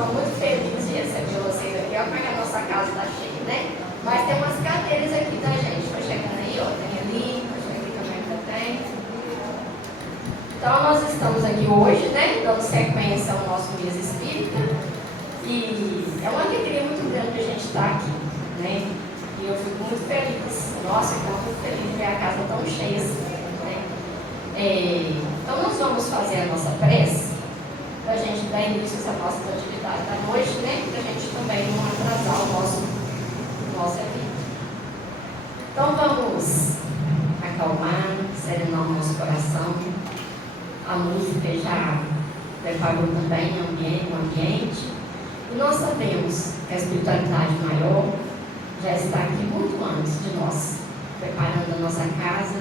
estamos muito felizes de receber vocês aqui. Olha como é que a nossa casa está cheia, né? Mas tem umas cadeiras aqui da gente. Vai chegando aí, ó. Tem ali, vai chegar aqui também que tem. Então, nós estamos aqui hoje, né? Dando sequência ao nosso mês espírita. E é uma alegria muito grande a gente estar aqui, né? E eu fico muito feliz. Nossa, eu estou muito feliz de ver a casa tão cheia assim, né? Então, nós vamos fazer a nossa prece para a gente dar início às nossas atividades da noite, né? Para a gente também não atrasar o nosso evento. Então, vamos acalmar, serenar o nosso coração. A música já preparou também o ambiente. E nós sabemos que a espiritualidade maior já está aqui muito antes de nós, preparando a nossa casa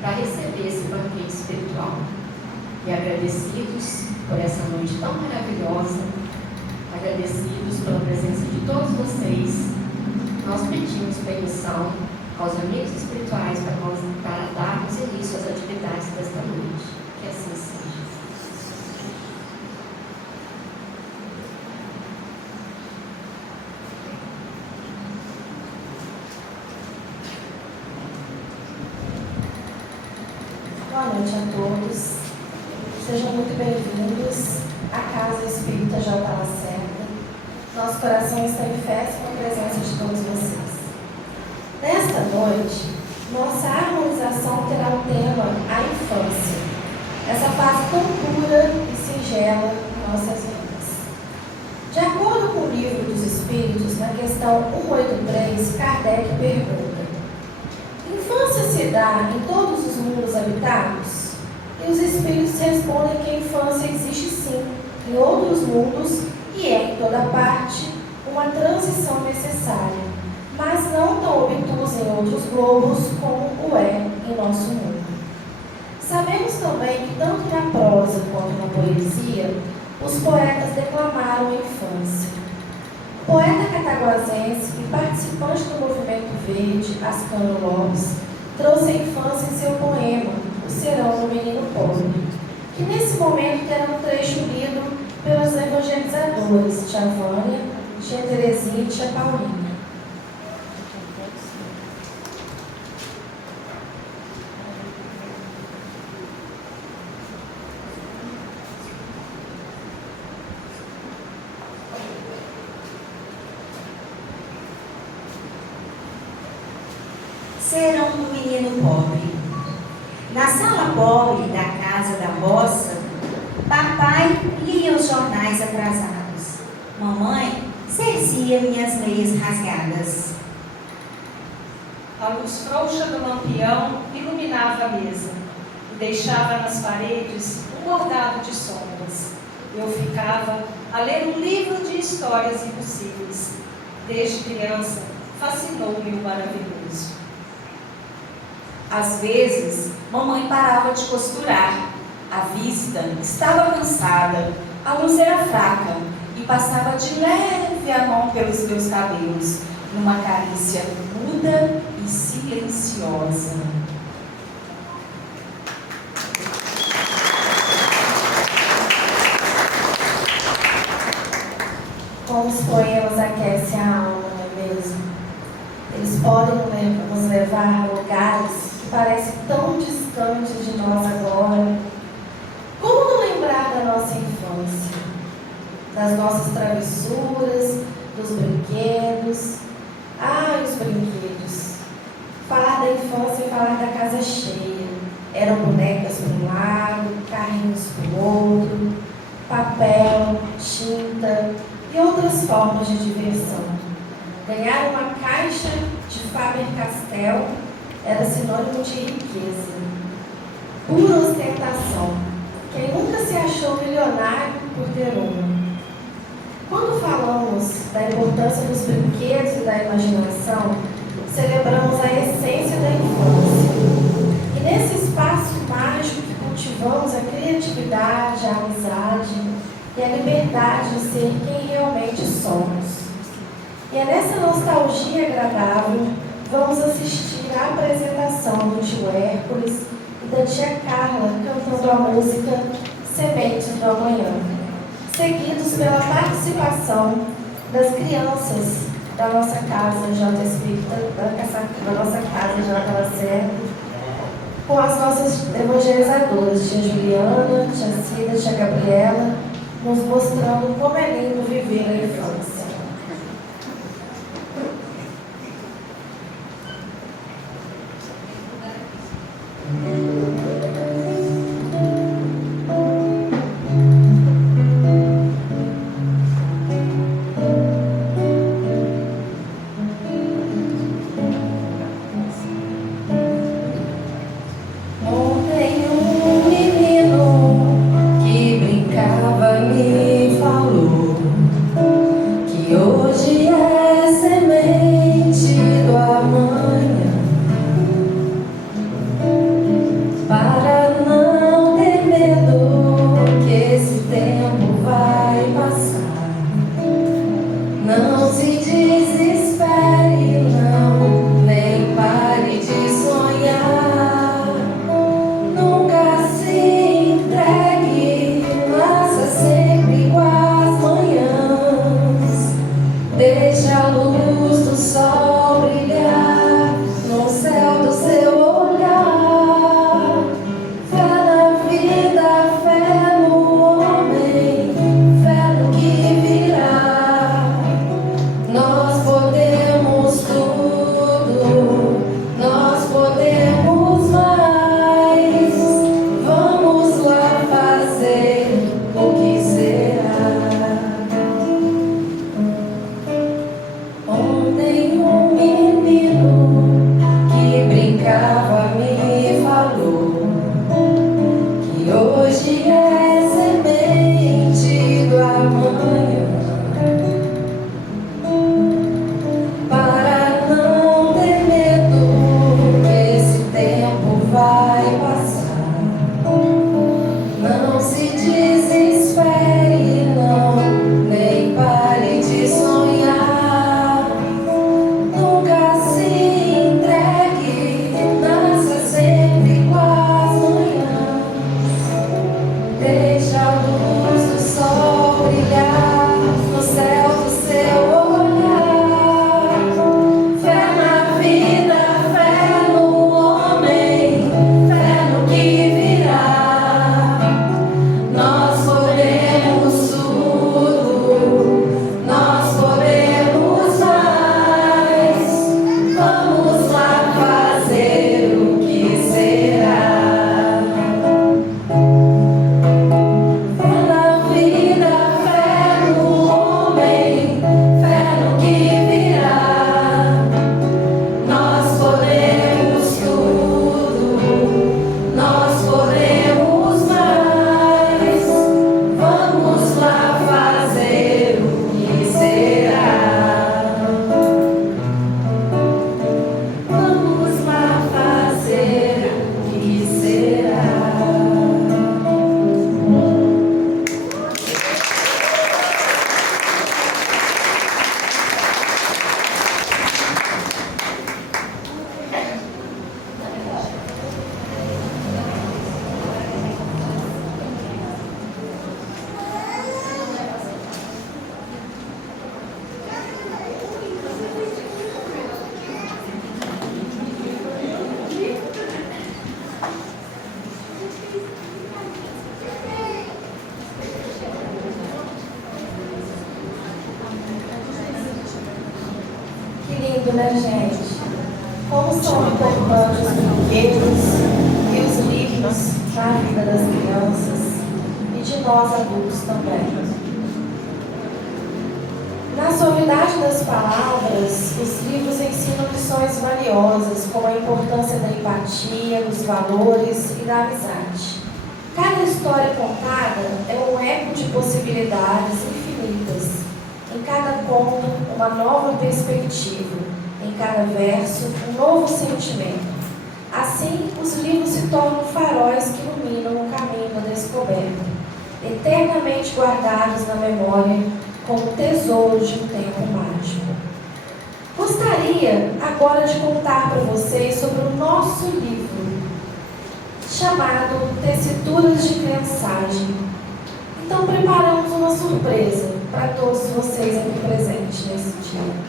para receber esse banquete espiritual. E agradecidos por essa noite tão maravilhosa, agradecidos pela presença de todos vocês, nós pedimos permissão aos amigos espirituais para darmos início às atividades desta noite. Que assim seja. Boa noite a todos. Sejam muito bem-vindos à Casa Espírita J. Lacerda. Nosso coração está em festa com a presença de todos vocês. Nesta noite, nossa harmonização terá o tema a infância. Essa fase tão pura e singela em nossas vidas. De acordo com o Livro dos Espíritos, na questão 183, Kardec pergunta: infância se dá em todos os mundos habitados? E os Espíritos respondem que a infância existe sim, em outros mundos, e é em toda parte uma transição necessária, mas não tão obtusa em outros globos como o é em nosso mundo. Sabemos também que tanto na prosa quanto na poesia, os poetas declamaram a infância. O poeta cataguasense e participante do movimento verde, Ascano Lopes, trouxe a infância em seu poema, O Serão do Menino Pobre, que nesse momento terá um trecho lido pelos evangelizadores Tia Vânia, Tia Terezinha e Tia Paulina. Serão do menino pobre. Na sala pobre da casa da roça, papai lia os jornais atrasados. Mamãe cerzia minhas meias rasgadas. A luz frouxa do lampião iluminava a mesa e deixava nas paredes um bordado de sombras. Eu ficava a ler um livro de histórias impossíveis. Desde criança, fascinou-me o maravilhoso. Às vezes, mamãe parava de costurar. A vista estava cansada, a luz era fraca e passava de leve a mão pelos meus cabelos, numa carícia muda e silenciosa. Como os poemas aquecem a alma, não é mesmo? Eles podem nos levar a lugares que parecem tão distantes de nós agora. Como não lembrar da nossa infância? Das nossas travessuras, dos brinquedos. Ah, os brinquedos! Falar da infância e falar da casa cheia. Eram bonecas para um lado, carrinhos para o outro, papel, tinta e outras formas de diversão. Ganhar uma caixa de Faber-Castell era sinônimo de riqueza, pura ostentação. Quem nunca se achou milionário por ter uma? Quando falamos da importância dos brinquedos e da imaginação, celebramos a essência da infância. E nesse espaço mágico que cultivamos a criatividade, a amizade e a liberdade de ser quem realmente somos. E é nessa nostalgia agradável vamos assistir à apresentação do tio Hércules e da tia Carla cantando a música Sementes do Amanhã. seguidos pela participação das crianças da nossa casa J Espírita, da nossa casa J Lacerda, com as nossas evangelizadoras, tia Juliana, tia Cida, tia Gabriela, nos mostrando como é lindo viver a infância. lindo, né, gente? Como são importantes os brinquedos e os livros na vida das crianças e de nós adultos também. Na suavidade das palavras, os livros ensinam lições valiosas, como a importância da empatia, dos valores e da amizade. Cada história contada é um eco de possibilidades infinitas. Em cada conto, uma nova perspectiva. Em cada verso, um novo sentimento. Assim, os livros se tornam faróis que iluminam o caminho da descoberta, eternamente guardados na memória como tesouros de um tempo mágico. Gostaria agora de contar para vocês sobre o nosso livro, chamado Tessituras de Criançagem. Então preparamos uma surpresa para todos vocês aqui presentes nesse dia.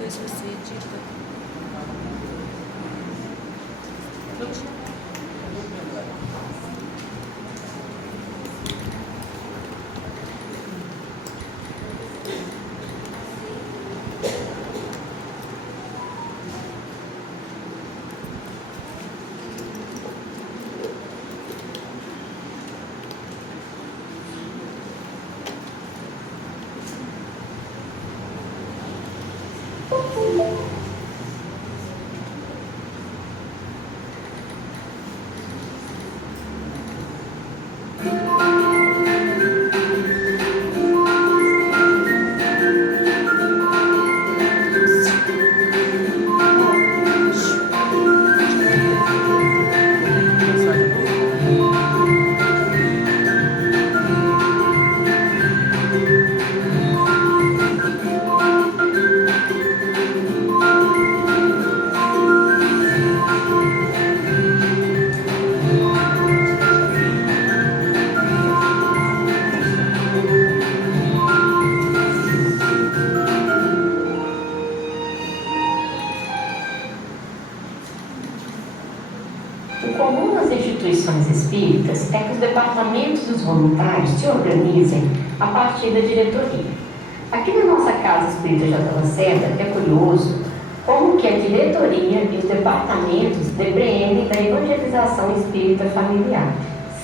Depois você edita. O comum nas instituições espíritas é que os departamentos e os voluntários se organizem a partir da diretoria. Aqui na nossa Casa Espírita J. Lacerda é curioso como que a diretoria e os departamentos depreendem da evangelização espírita familiar.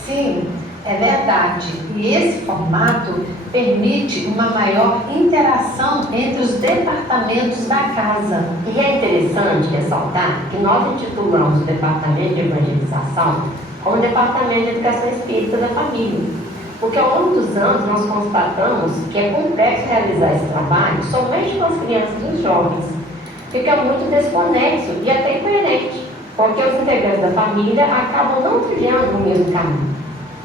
Sim, é verdade. E esse formato permite uma maior interação entre os departamentos da casa. E é interessante ressaltar que nós intitulamos o Departamento de Evangelização como Departamento de Educação Espírita da Família, porque ao longo dos anos nós constatamos que é complexo realizar esse trabalho somente com as crianças e os jovens. Fica muito desconexo e até incoerente, porque os integrantes da família acabam não trilhando o mesmo caminho.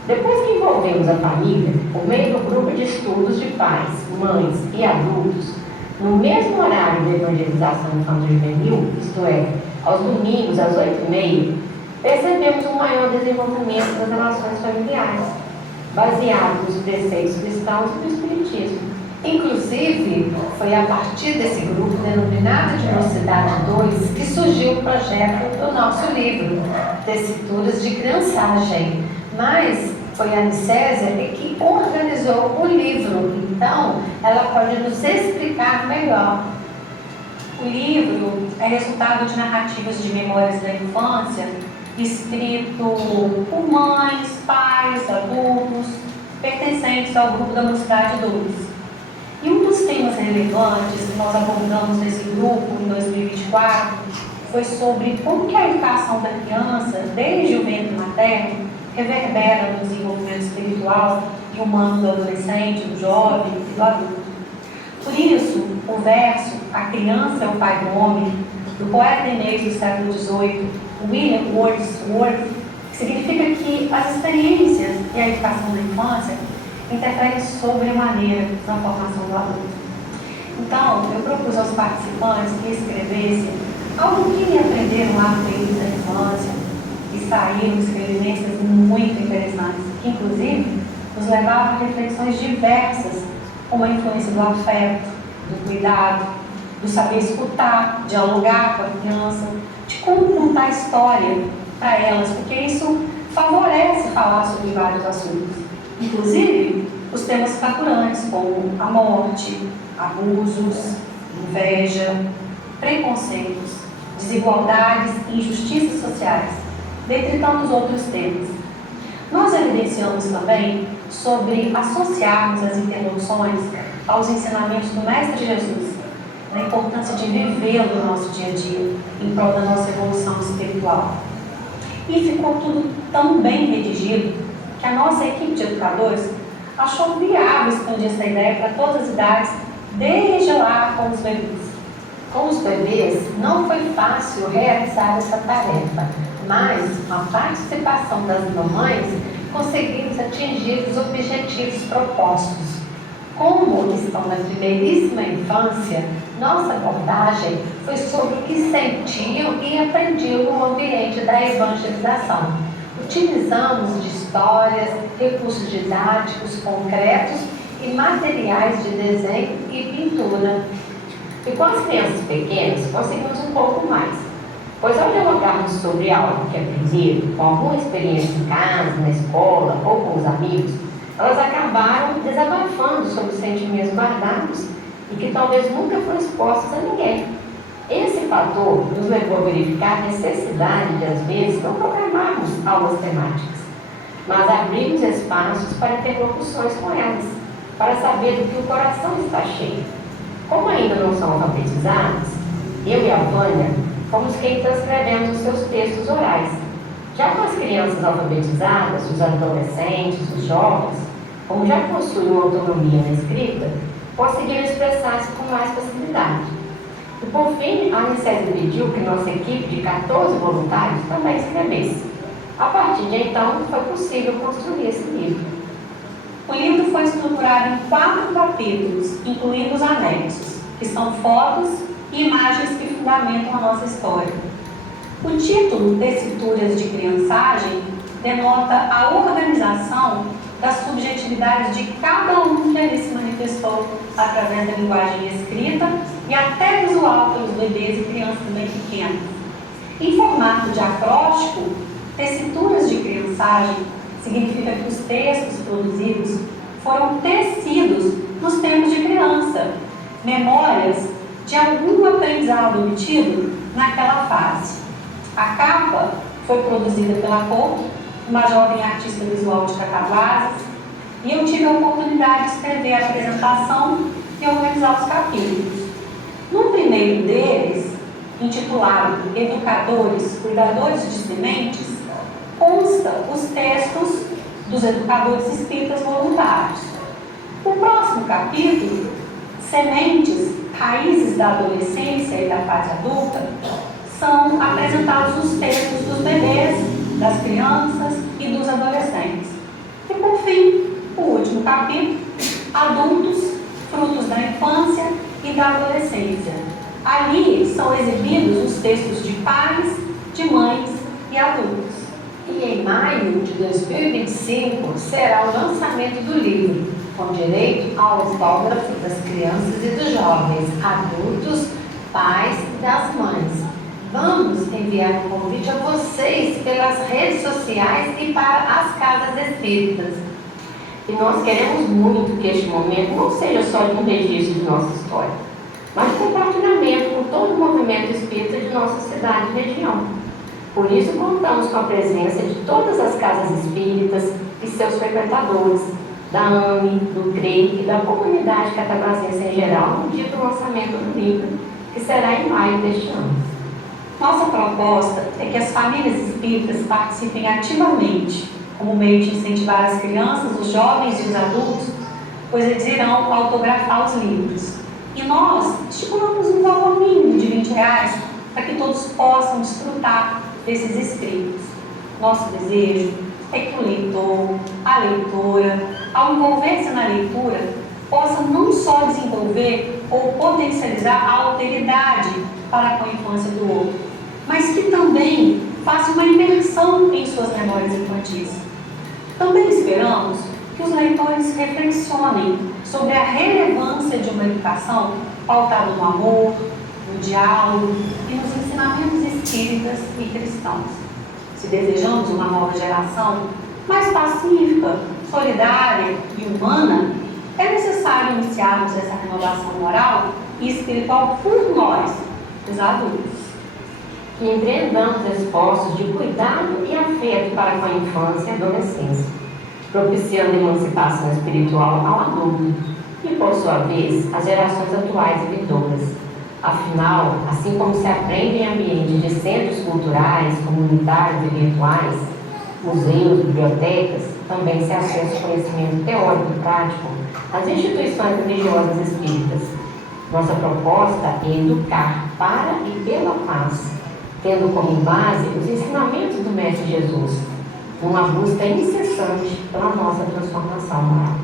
Depois que envolvemos a família, por meio do grupo de estudos de pais, mães e adultos, no mesmo horário de evangelização infanto-juvenil, isto é, aos domingos às 8h30, percebemos um maior desenvolvimento das relações familiares, baseado nos preceitos cristãos e do Espiritismo. Inclusive, foi a partir desse grupo denominado de Mocidade 2 que surgiu o projeto do nosso livro, Tessituras de Criançagem. Mas foi a Anicésia que organizou o livro, então ela pode nos explicar melhor. O livro é resultado de narrativas de memórias da infância, escrito por mães, pais, adultos, pertencentes ao grupo da Mocidade 2. E um dos temas relevantes que nós abordamos nesse grupo em 2024 foi sobre como que a educação da criança, desde o ventre materno, reverbera no desenvolvimento espiritual e humano do adolescente, do jovem e do adulto. Por isso, o verso A Criança é o Pai do Homem, do poeta inglês do século XVIII, William Wordsworth, que significa que as experiências e a educação da infância interferem sobremaneira na formação do adulto. Então, eu propus aos participantes que escrevessem algo que aprenderam lá no período da infância e saíram experiências muito interessantes, que inclusive nos levavam a reflexões diversas, como a influência do afeto, do cuidado, do saber escutar, dialogar com a criança, de como contar história para elas, porque isso favorece falar sobre vários assuntos, inclusive os temas fraturantes como a morte, abusos, inveja, preconceitos, desigualdades e injustiças sociais, dentre tantos outros temas. Nós evidenciamos também sobre associarmos as interlocuções aos ensinamentos do Mestre Jesus, da importância de vivê-lo no nosso dia a dia, em prol da nossa evolução espiritual. E ficou tudo tão bem redigido que a nossa equipe de educadores achou viável expandir essa ideia para todas as idades, desde lá com os bebês. Com os bebês, não foi fácil realizar essa tarefa, mas com a participação das mamães, conseguimos atingir os objetivos propostos. Como estão na primeiríssima infância, nossa abordagem foi sobre o que sentiam e aprendiam no ambiente da evangelização. Utilizamos de histórias, recursos didáticos concretos e materiais de desenho e pintura. E com as crianças pequenas, conseguimos um pouco mais, pois ao dialogarmos sobre algo que aprenderam, com alguma experiência em casa, na escola ou com os amigos, elas acabaram desabafando sobre os sentimentos guardados e que talvez nunca foram expostos a ninguém. Esse fator nos levou a verificar a necessidade de, às vezes, não programarmos aulas temáticas, mas abrirmos espaços para interlocuções com elas, para saber do que o coração está cheio. Como ainda não são alfabetizadas, eu e a Vânia fomos quem transcrevemos os seus textos orais. Já com as crianças alfabetizadas, os adolescentes, os jovens, como já possuem uma autonomia na escrita, conseguiram expressar-se com mais facilidade. E por fim, a Anicésia pediu que nossa equipe de 14 voluntários também escrevesse. A partir de então, foi possível construir esse livro. O livro foi estruturado em 4 capítulos, incluindo os anexos, que são fotos e imagens que fundamentam a nossa história. O título, Tessituras de Criançagem, denota a organização das subjetividades de cada um que ali se manifestou através da linguagem escrita e até visual pelos bebês e crianças bem pequenas. Em formato de acróstico, Tessituras de Criançagem significa que os textos produzidos foram tecidos nos tempos de criança, memórias de algum aprendizado obtido naquela fase. A capa foi produzida pela Cor, uma jovem artista visual de Cataguases, e eu tive a oportunidade de escrever a apresentação e organizar os capítulos. No primeiro deles, intitulado Educadores, Cuidadores de Sementes, consta os textos dos educadores espíritas voluntários. O próximo capítulo, Sementes, Raízes da Adolescência e da Fase Adulta, são apresentados os textos dos bebês, das crianças e dos adolescentes. E por fim, o último capítulo, Adultos, Frutos da Infância e da Adolescência. Ali são exibidos os textos de pais, de mães e adultos. E em maio de 2025 será o lançamento do livro, com direito ao autógrafo das crianças e dos jovens, adultos, pais e das mães. Vamos enviar um convite a vocês pelas redes sociais e para as casas espíritas. E nós queremos muito que este momento não seja só de um registro de nossa história, mas de compartilhamento com todo o movimento espírita de nossa cidade e região. Por isso, contamos com a presença de todas as casas espíritas e seus frequentadores, da AME, do CREI e da comunidade cataguasense em geral, no dia do lançamento do livro, que será em maio deste ano. Nossa proposta é que as famílias espíritas participem ativamente, como meio de incentivar as crianças, os jovens e os adultos, pois eles irão autografar os livros. E nós estipulamos um valor mínimo de R$20 para que todos possam desfrutar desses escritos. Nosso desejo é que o leitor, a leitora, ao envolver-se na leitura, possa não só desenvolver ou potencializar a alteridade para com a infância do outro, mas que também faça uma imersão em suas memórias infantis. Também esperamos que os leitores reflexionem sobre a relevância de uma educação pautada no amor, no diálogo e nos ensinamentos espíritas e cristãos. Se desejamos uma nova geração mais pacífica, solidária e humana, é necessário iniciarmos essa renovação moral e espiritual por nós, os adultos. Que empreendamos esforços de cuidado e afeto para com a infância e adolescência, propiciando emancipação espiritual ao adulto e, por sua vez, às gerações atuais e vindouras. Afinal, assim como se aprende em ambientes de centros culturais, comunitários e virtuais, museus, bibliotecas, também se acessa o conhecimento teórico e prático às instituições religiosas espíritas. Nossa proposta é educar para e pela paz, tendo como base os ensinamentos do Mestre Jesus, numa busca incessante pela nossa transformação moral.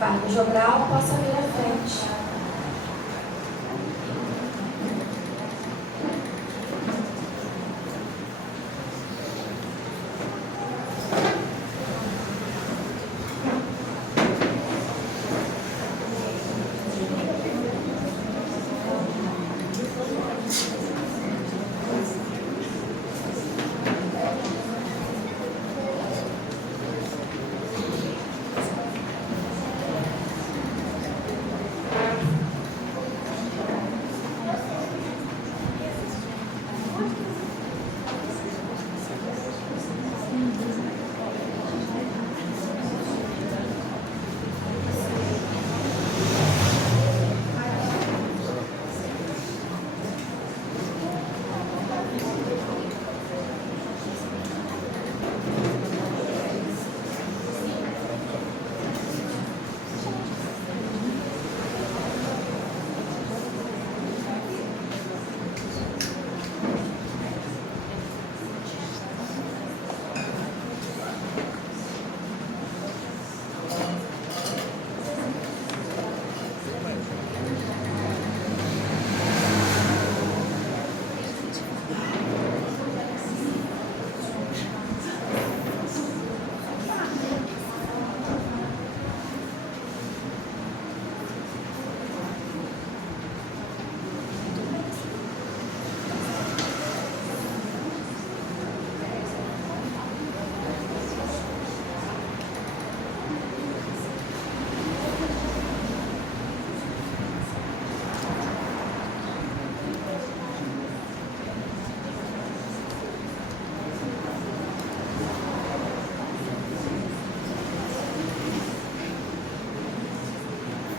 Do jogral possa vir à frente.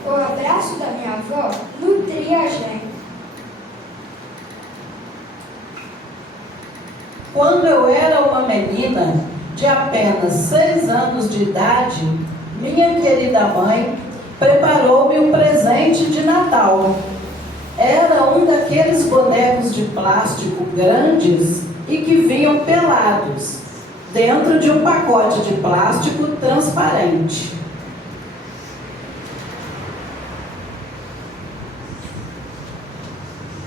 O abraço da minha avó nutria a gente. Quando eu era uma menina de apenas 6 anos de idade, minha querida mãe preparou-me um presente de Natal. Era um daqueles bonecos de plástico grandes e que vinham pelados. dentro de um pacote de plástico transparente.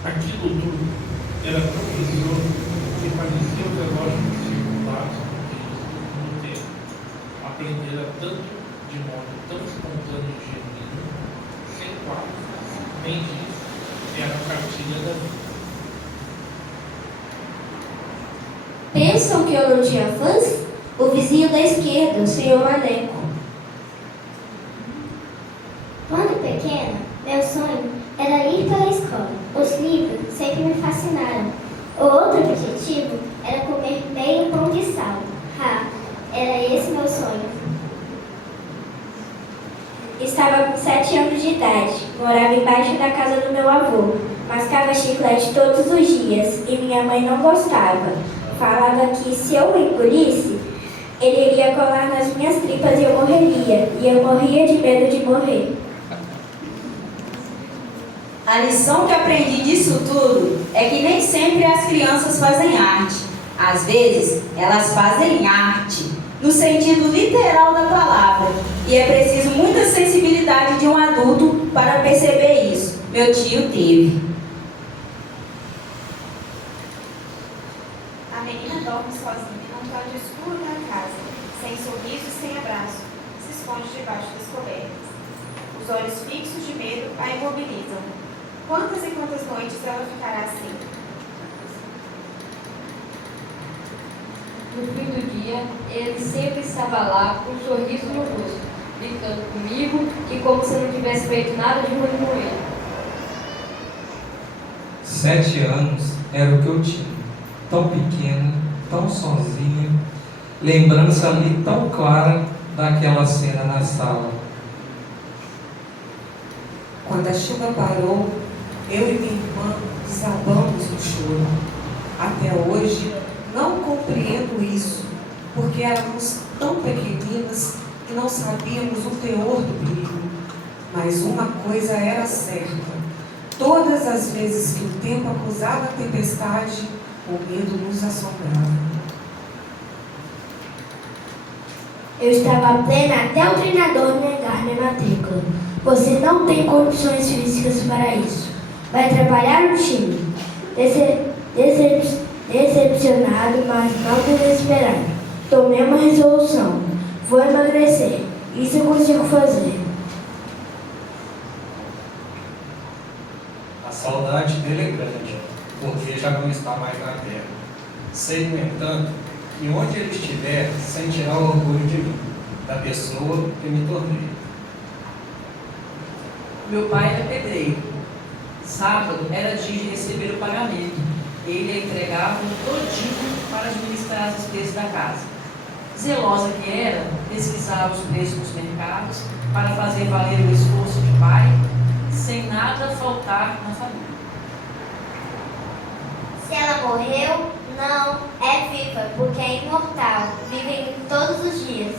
Aquilo tudo era tão precioso que parecia o relógio circulares no tempo. Aprendera tanto de modo tão espontâneo e genuíno, sem quadros, nem disso, era a cartilha da vida. Pensam que eu não tinha fãs? O vizinho da esquerda, o senhor Maneco. Quando pequena, meu sonho era ir para a escola. Os livros sempre me fascinaram. O outro objetivo era comer meio pão de sal. Era esse meu sonho. Estava com 7 anos de idade. Morava embaixo da casa do meu avô. Mascava chiclete todos os dias e minha mãe não gostava. Falava que se eu o engolisse, ele iria colar nas minhas tripas e eu morreria. E eu morria de medo de morrer. A lição que aprendi disso tudo é que nem sempre as crianças fazem arte. Às vezes, elas fazem arte, no sentido literal da palavra. E é preciso muita sensibilidade de um adulto para perceber isso. Meu tio teve. A menina dorme sozinha num canto escuro da casa, sem sorriso e sem abraço. Se esconde debaixo das cobertas. Os olhos fixos de medo a imobilizam. Quantas e quantas noites ela ficará assim? No fim do dia, ele sempre estava lá com um sorriso no rosto, brincando comigo e como se eu não tivesse feito nada de ruim com ele. 7 anos era o que eu tinha. Tão pequena, tão sozinha, lembrança ali tão clara daquela cena na sala. Quando a chuva parou, eu e minha irmã desabamos no choro. Até hoje, não compreendo isso, porque éramos tão pequeninas que não sabíamos o teor do perigo. Mas uma coisa era certa: todas as vezes que o tempo acusava a tempestade, o medo nos assombrava. Eu estava plena até o treinador negar minha matrícula. Você não tem condições físicas para isso. Vai atrapalhar o time. Decepcionado, mas não desesperado. Tomei uma resolução. Vou emagrecer. Isso eu consigo fazer. A saudade dele é grande, porque já não está mais na terra. Sei, no entanto, que onde ele estiver, sentirá o orgulho de mim, da pessoa que me tornei. Meu pai era pedreiro. Sábado era dia de receber o pagamento. Ele a entregava todinho para administrar as despesas da casa. Zelosa que era, pesquisava os preços nos mercados para fazer valer o esforço de pai, sem nada faltar na família. Se ela morreu, não, é viva, porque é imortal, vive todos os dias.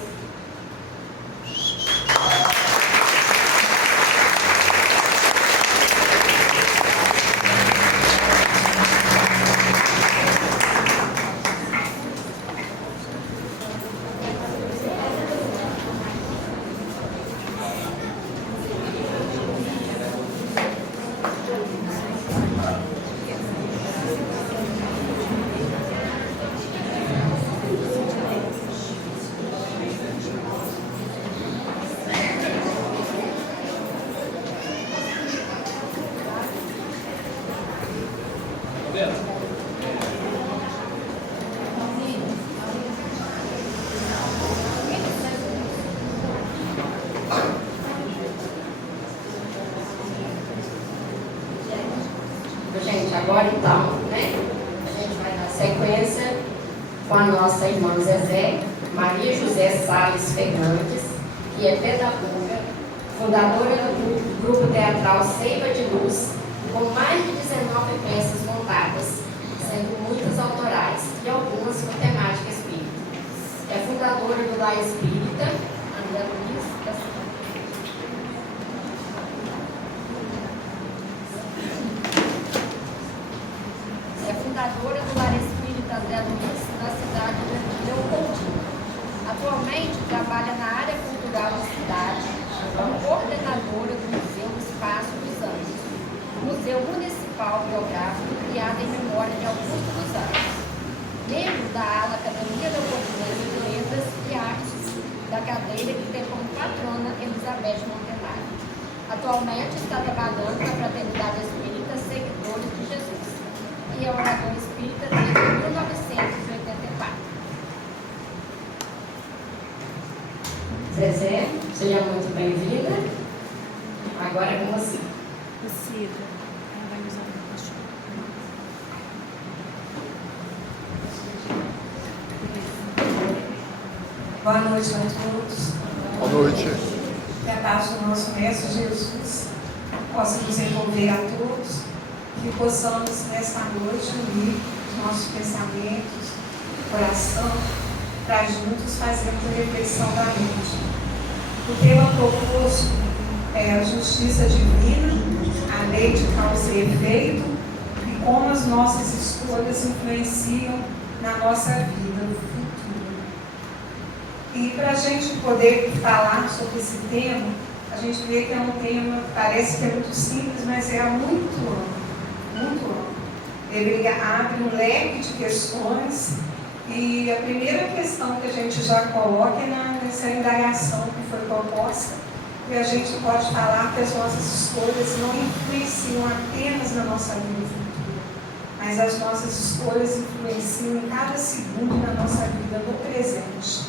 Gente, agora então, né? A gente vai dar sequência com a nossa irmã Zezé, Maria José Salles Fernandes, que é pedagoga, fundadora do grupo teatral Seiva de Luz, com mais de 19 peças montadas, sendo muitas autorais e algumas com temática espírita. É fundadora do Lar Espírita, André Luiz da Silva. É fundadora do Lar Espírita André Luiz, da cidade de Leopoldina. coordenadora do Museu Espaço dos Anjos, Museu Municipal Biográfico criado em memória de Augusto dos Anjos. Membro da ala Academia Leopoldina de Letras e Artes, da cadeira que tem como patrona Elizabeth Montenário. Atualmente está trabalhando na Fraternidade Espírita Seguidores de Jesus e é orador espírita desde 1984. Zezé, seja muito bem-vinda. Agora é com você. Cida, ela vai usar o cachorro. Boa noite a todos. Boa noite. Que a paz do nosso Mestre Jesus possa nos envolver a todos, que possamos nesta noite unir os nossos pensamentos, coração, para juntos fazermos a reflexão da mente. O tema proposto é a justiça divina, a lei de causa e efeito e como as nossas escolhas influenciam na nossa vida futura. E para a gente poder falar sobre esse tema, a gente vê que é um tema, parece que é muito simples, mas é muito amplo, muito amplo. Ele abre um leque de questões e a primeira questão que a gente já coloca é nessa indagação que foi proposta, e a gente pode falar que as nossas escolhas não influenciam apenas na nossa vida futura, mas as nossas escolhas influenciam em cada segundo na nossa vida no presente.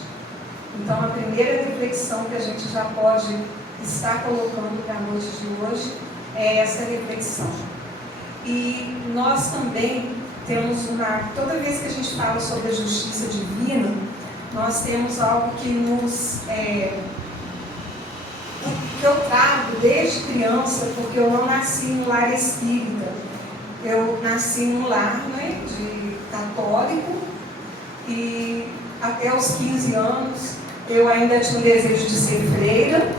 Então, a primeira reflexão que a gente já pode estar colocando para a noite de hoje é essa reflexão. E nós também temos toda vez que a gente fala sobre a justiça divina, nós temos algo que que eu trago desde criança, porque eu não nasci em um lar espírita. Eu nasci em um lar de católico e até os 15 anos eu ainda tinha o desejo de ser freira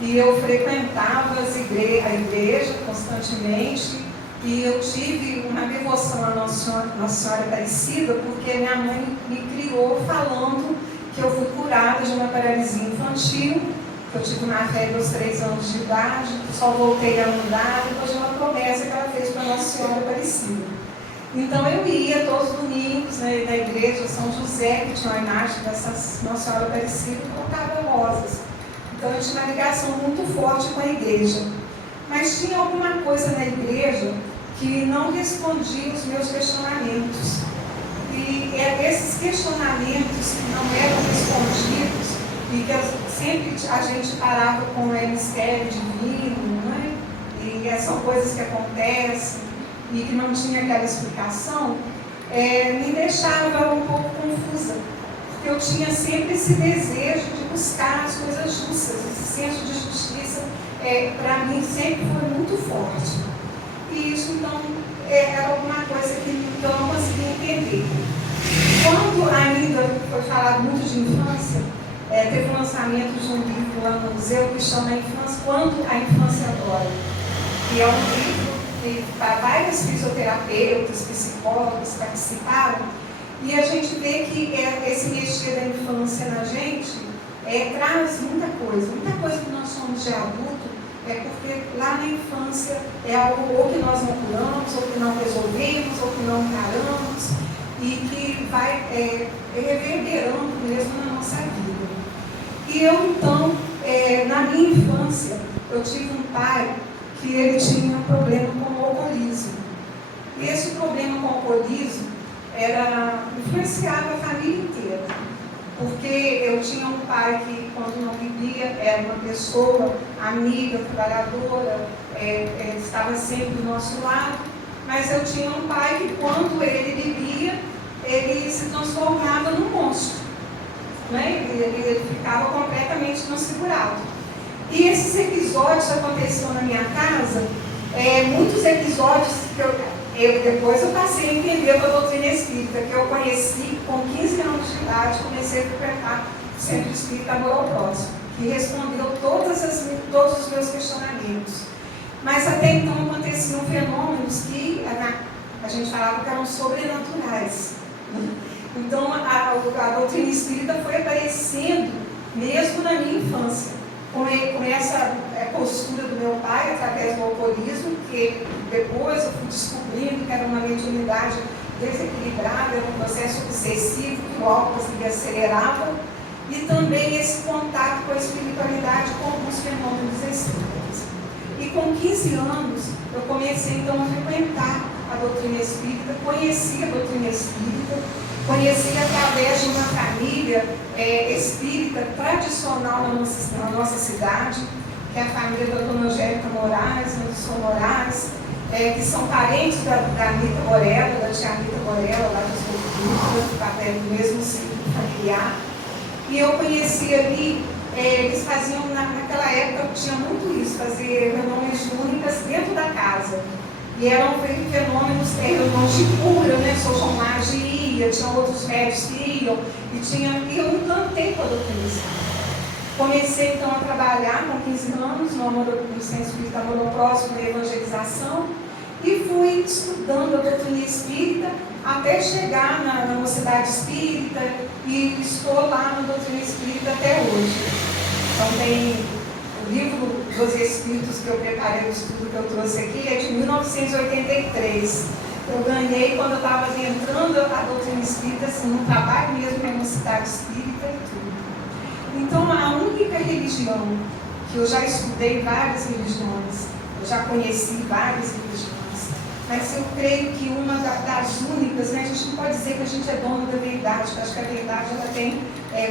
e eu frequentava a igreja constantemente e eu tive uma devoção à Nossa Senhora Aparecida porque minha mãe me criou falando que eu fui curada de uma paralisia infantil, que eu tive uma febre aos 3 anos de idade, só voltei a andar depois de uma promessa que ela fez para Nossa Senhora Aparecida. Então eu ia todos os domingos na igreja São José, que tinha uma imagem dessa Nossa Senhora Aparecida, e colocava rosas. Então eu tinha uma ligação muito forte com a igreja. Mas tinha alguma coisa na igreja que não respondia os meus questionamentos. E esses questionamentos que não eram respondidos, e que sempre a gente parava com o mistério divino, né? E são coisas que acontecem, e que não tinha aquela explicação, me deixava um pouco confusa. Porque eu tinha sempre esse desejo de buscar as coisas justas, esse senso de justiça, para mim sempre foi muito forte. E isso então era alguma coisa que eu não conseguia entender. Quando ainda foi falado muito de infância, teve um lançamento de um livro lá no museu que chama Quando a Infância Dói. E é um livro que vários fisioterapeutas, psicólogos participaram, e a gente vê que esse mexer da infância na gente traz muita coisa que nós somos de adulto, porque lá na infância é algo ou que nós não curamos, ou que não resolvemos, ou que não encaramos, e que vai reverberando mesmo na nossa vida. E eu então, na minha infância, eu tive um pai que ele tinha um problema com o alcoolismo. E esse problema com o alcoolismo influenciava a família inteira. Porque eu tinha um pai que, quando não bebia, era uma pessoa amiga, trabalhadora, estava sempre do nosso lado, mas eu tinha um pai que, quando ele bebia, ele se transformava num monstro, né? Ele ficava completamente transfigurado. E esses episódios aconteciam na minha casa, muitos episódios que depois eu passei a entender a doutrina espírita, que eu conheci com 15 anos de idade, comecei a frequentar o Centro Espírita Amor ao Próximo, que respondeu todos os meus questionamentos. Mas até então aconteciam fenômenos que a gente falava que eram sobrenaturais. Então a doutrina espírita foi aparecendo mesmo na minha infância. com essa postura do meu pai, através do alcoolismo, que depois eu fui descobrindo que era uma mediunidade desequilibrada, era um processo obsessivo, que o álcool acelerava, e também esse contato com a espiritualidade, com alguns fenômenos espíritas. E com 15 anos, eu comecei então a frequentar a doutrina espírita, conheci a doutrina espírita, conheci através de uma família espírita tradicional na nossa cidade, que é a família da dona Angélica Moraes, do São Moraes, que são parentes da Anita Borella, da tia Anita Borella, lá dos Golfinhos, do mesmo ciclo familiar. E eu conheci ali, eles faziam, naquela época, tinha muito isso, fazer reuniões únicas dentro da casa. E eram fenômenos, reuniões de cura, né? Social magia, tinha outros médicos que iam, e eu encantei com a doutrina espírita. Comecei então a trabalhar com 15 anos no Centro Espírita Amor Próximo da Evangelização, e fui estudando a doutrina espírita até chegar na Mocidade Espírita, e estou lá na doutrina espírita até hoje. Então tem o livro dos Espíritos que eu preparei, o estudo que eu trouxe aqui, é de 1983. Eu ganhei quando eu estava entrando a doutrina espírita, assim, no trabalho mesmo na Mocidade Espírita e tudo. Então a única religião que eu já estudei várias religiões, eu já conheci várias religiões, mas eu creio que uma das únicas, né, a gente não pode dizer que a gente é dono da verdade, porque eu acho que a verdade ela tem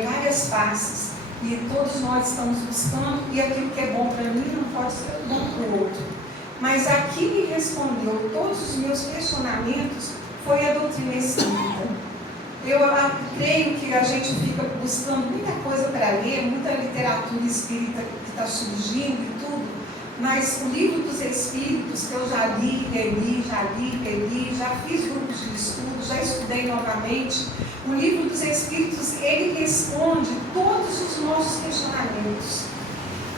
várias faces, e todos nós estamos buscando, e aquilo que é bom para mim não pode ser bom para o outro. Mas a que me respondeu todos os meus questionamentos foi a doutrina espírita. Eu creio que a gente fica buscando muita coisa para ler, muita literatura espírita que está surgindo e tudo, mas o livro dos Espíritos, que eu já li, reli, já fiz grupos de estudo, já estudei novamente, o livro dos Espíritos, ele responde todos os nossos questionamentos.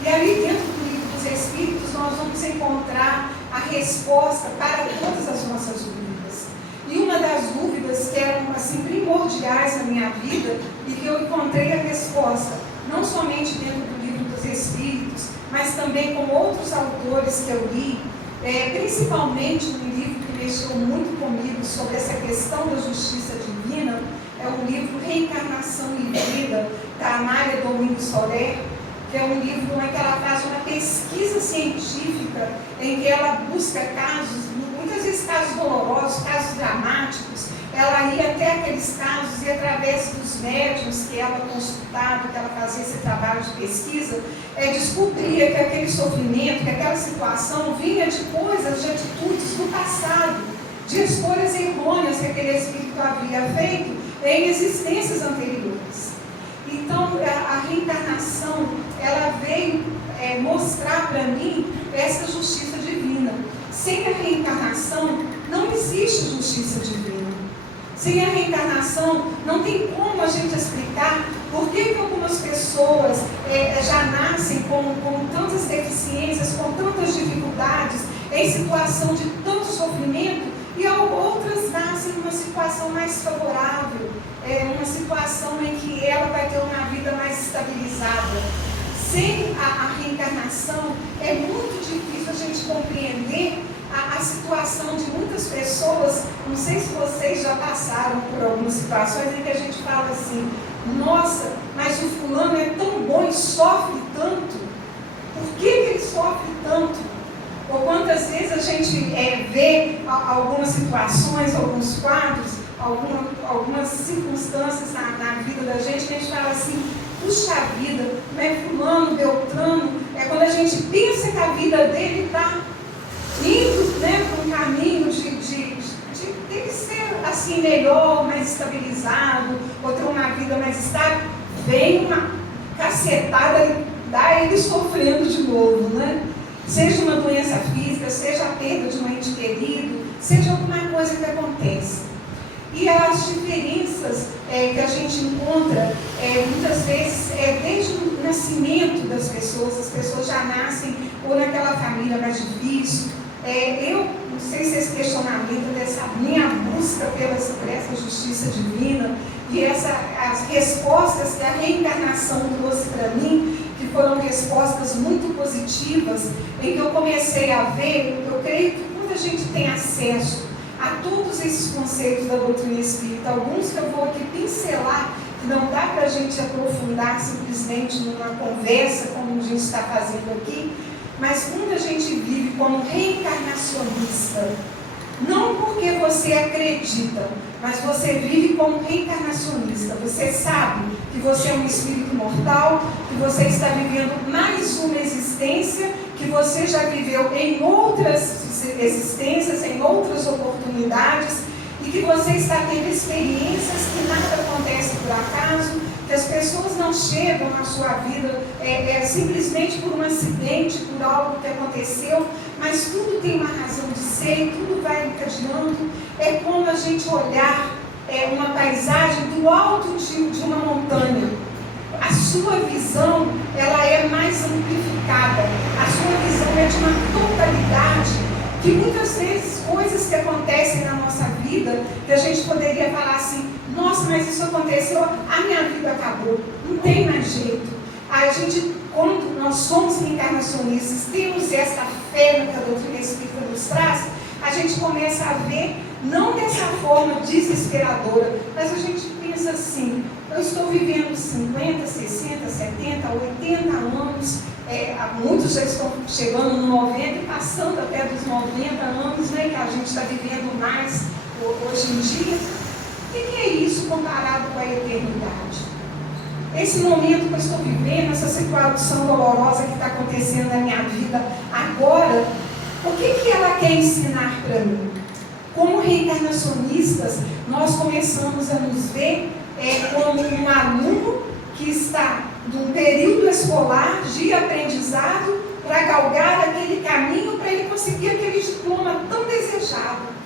E ali dentro do livro dos Espíritos, nós vamos encontrar a resposta para todas as nossas dúvidas. E uma das dúvidas que eram assim, primordiais na minha vida, e que eu encontrei a resposta, não somente dentro do livro dos Espíritos, mas também com outros autores que eu li, principalmente um livro que mexeu muito comigo sobre essa questão da justiça divina, é o livro Reencarnação e Vida, da Amália Domingos Soler, que é um livro em que ela faz uma pesquisa científica, em que ela busca casos, muitas vezes casos dolorosos, casos dramáticos. Ela ia até aqueles casos e através dos médiuns que ela consultava, que ela fazia esse trabalho de pesquisa, descobria que aquele sofrimento, que aquela situação vinha de coisas, de atitudes do passado, de escolhas errôneas que aquele espírito havia feito em existências anteriores. Então, a reencarnação, ela veio mostrar para mim essa justiça divina. Sem a reencarnação, não existe justiça divina. Sem a reencarnação, não tem como a gente explicar por que algumas pessoas já nascem com tantas deficiências, com tantas dificuldades, em situação de tanto sofrimento, e outras nascem numa situação mais favorável, uma situação em que ela vai ter uma vida mais estabilizada. Sem a reencarnação, é muito difícil a gente compreender a situação de muitas pessoas. Não sei se vocês já passaram por algumas situações em que a gente fala assim: nossa, mas o fulano é tão bom e sofre tanto. Por que ele sofre tanto? Ou quantas vezes a gente vê algumas situações, alguns quadros, algumas circunstâncias na vida da gente, que a gente fala assim: puxa vida, fulano, beltrano, quando a gente pensa que a vida dele está indo, para um caminho de dele ser assim melhor, mais estabilizado, ou ter uma vida mais estável, vem uma cacetada e dá ele sofrendo de novo, né? Seja uma doença física, seja a perda de um ente querido, seja alguma coisa que acontece. E as diferenças que a gente encontra, muitas vezes, desde o nascimento das pessoas, as pessoas já nascem ou naquela família mais difícil. Eu não sei se esse questionamento dessa minha busca por essa justiça divina e as respostas que a reencarnação trouxe para mim, que que foram respostas muito positivas, em que eu comecei a ver, eu creio que quando a gente tem acesso a todos esses conceitos da doutrina espírita, alguns que eu vou aqui pincelar, que não dá para a gente aprofundar simplesmente numa conversa, como a gente está fazendo aqui, mas quando a gente vive como reencarnacionista, não porque você acredita, mas você vive como reencarnacionista. Você sabe que você é um espírito mortal, que você está vivendo mais uma existência, que você já viveu em outras existências, em outras oportunidades, e que você está tendo experiências que nada acontece por acaso, que as pessoas não chegam na sua vida simplesmente por um acidente, por algo que aconteceu, mas tudo tem uma razão de ser, tudo vai encadeando. É como a gente olhar uma paisagem do alto de uma montanha. A sua visão, ela é mais amplificada, a sua visão é de uma totalidade, que muitas vezes coisas que acontecem na nossa vida, que a gente poderia falar assim, nossa, mas isso aconteceu, a minha vida acabou, não tem mais jeito. A gente, quando nós somos reencarnacionistas, temos essa fé que a doutrina espírita nos traz, a gente começa a ver, não dessa forma desesperadora, mas a gente pensa assim, eu estou vivendo 50, 60, 70, 80 anos, muitos já estão chegando no 90 e passando até dos 90 anos, né, que a gente está vivendo mais hoje em dia. O que é isso comparado com a eternidade? Esse momento que eu estou vivendo, essa situação dolorosa que está acontecendo na minha vida agora, o que ela quer ensinar para mim? Como reencarnacionistas, nós começamos a nos ver como um aluno que está num período escolar de aprendizado para galgar aquele caminho para ele conseguir aquele diploma tão desejado.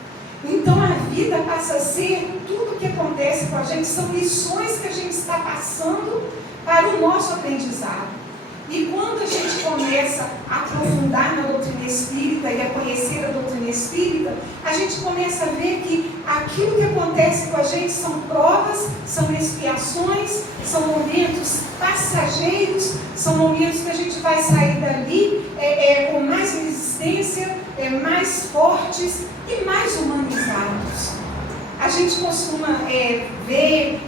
Então a vida passa a ser tudo o que acontece com a gente, são lições que a gente está passando para o nosso aprendizado. E quando a gente começa a aprofundar na doutrina espírita e a conhecer a doutrina espírita, a gente começa a ver que aquilo que acontece com a gente são provas, são expiações, são momentos passageiros, são momentos que a gente vai sair dali com mais resistência, mais fortes e mais humanizados. A gente costuma ver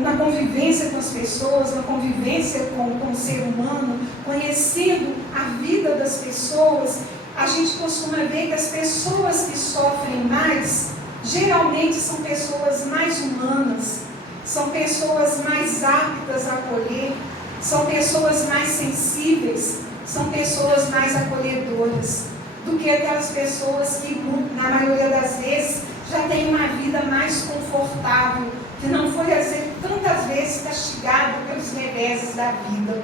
na convivência com as pessoas, na convivência com o ser humano, conhecendo a vida das pessoas, a gente costuma ver que as pessoas que sofrem mais, geralmente são pessoas mais humanas, são pessoas mais aptas a acolher, são pessoas mais sensíveis, são pessoas mais acolhedoras do que aquelas pessoas que, na maioria das vezes, já tem uma vida mais confortável, que não foi tantas vezes castigado pelos reveses da vida.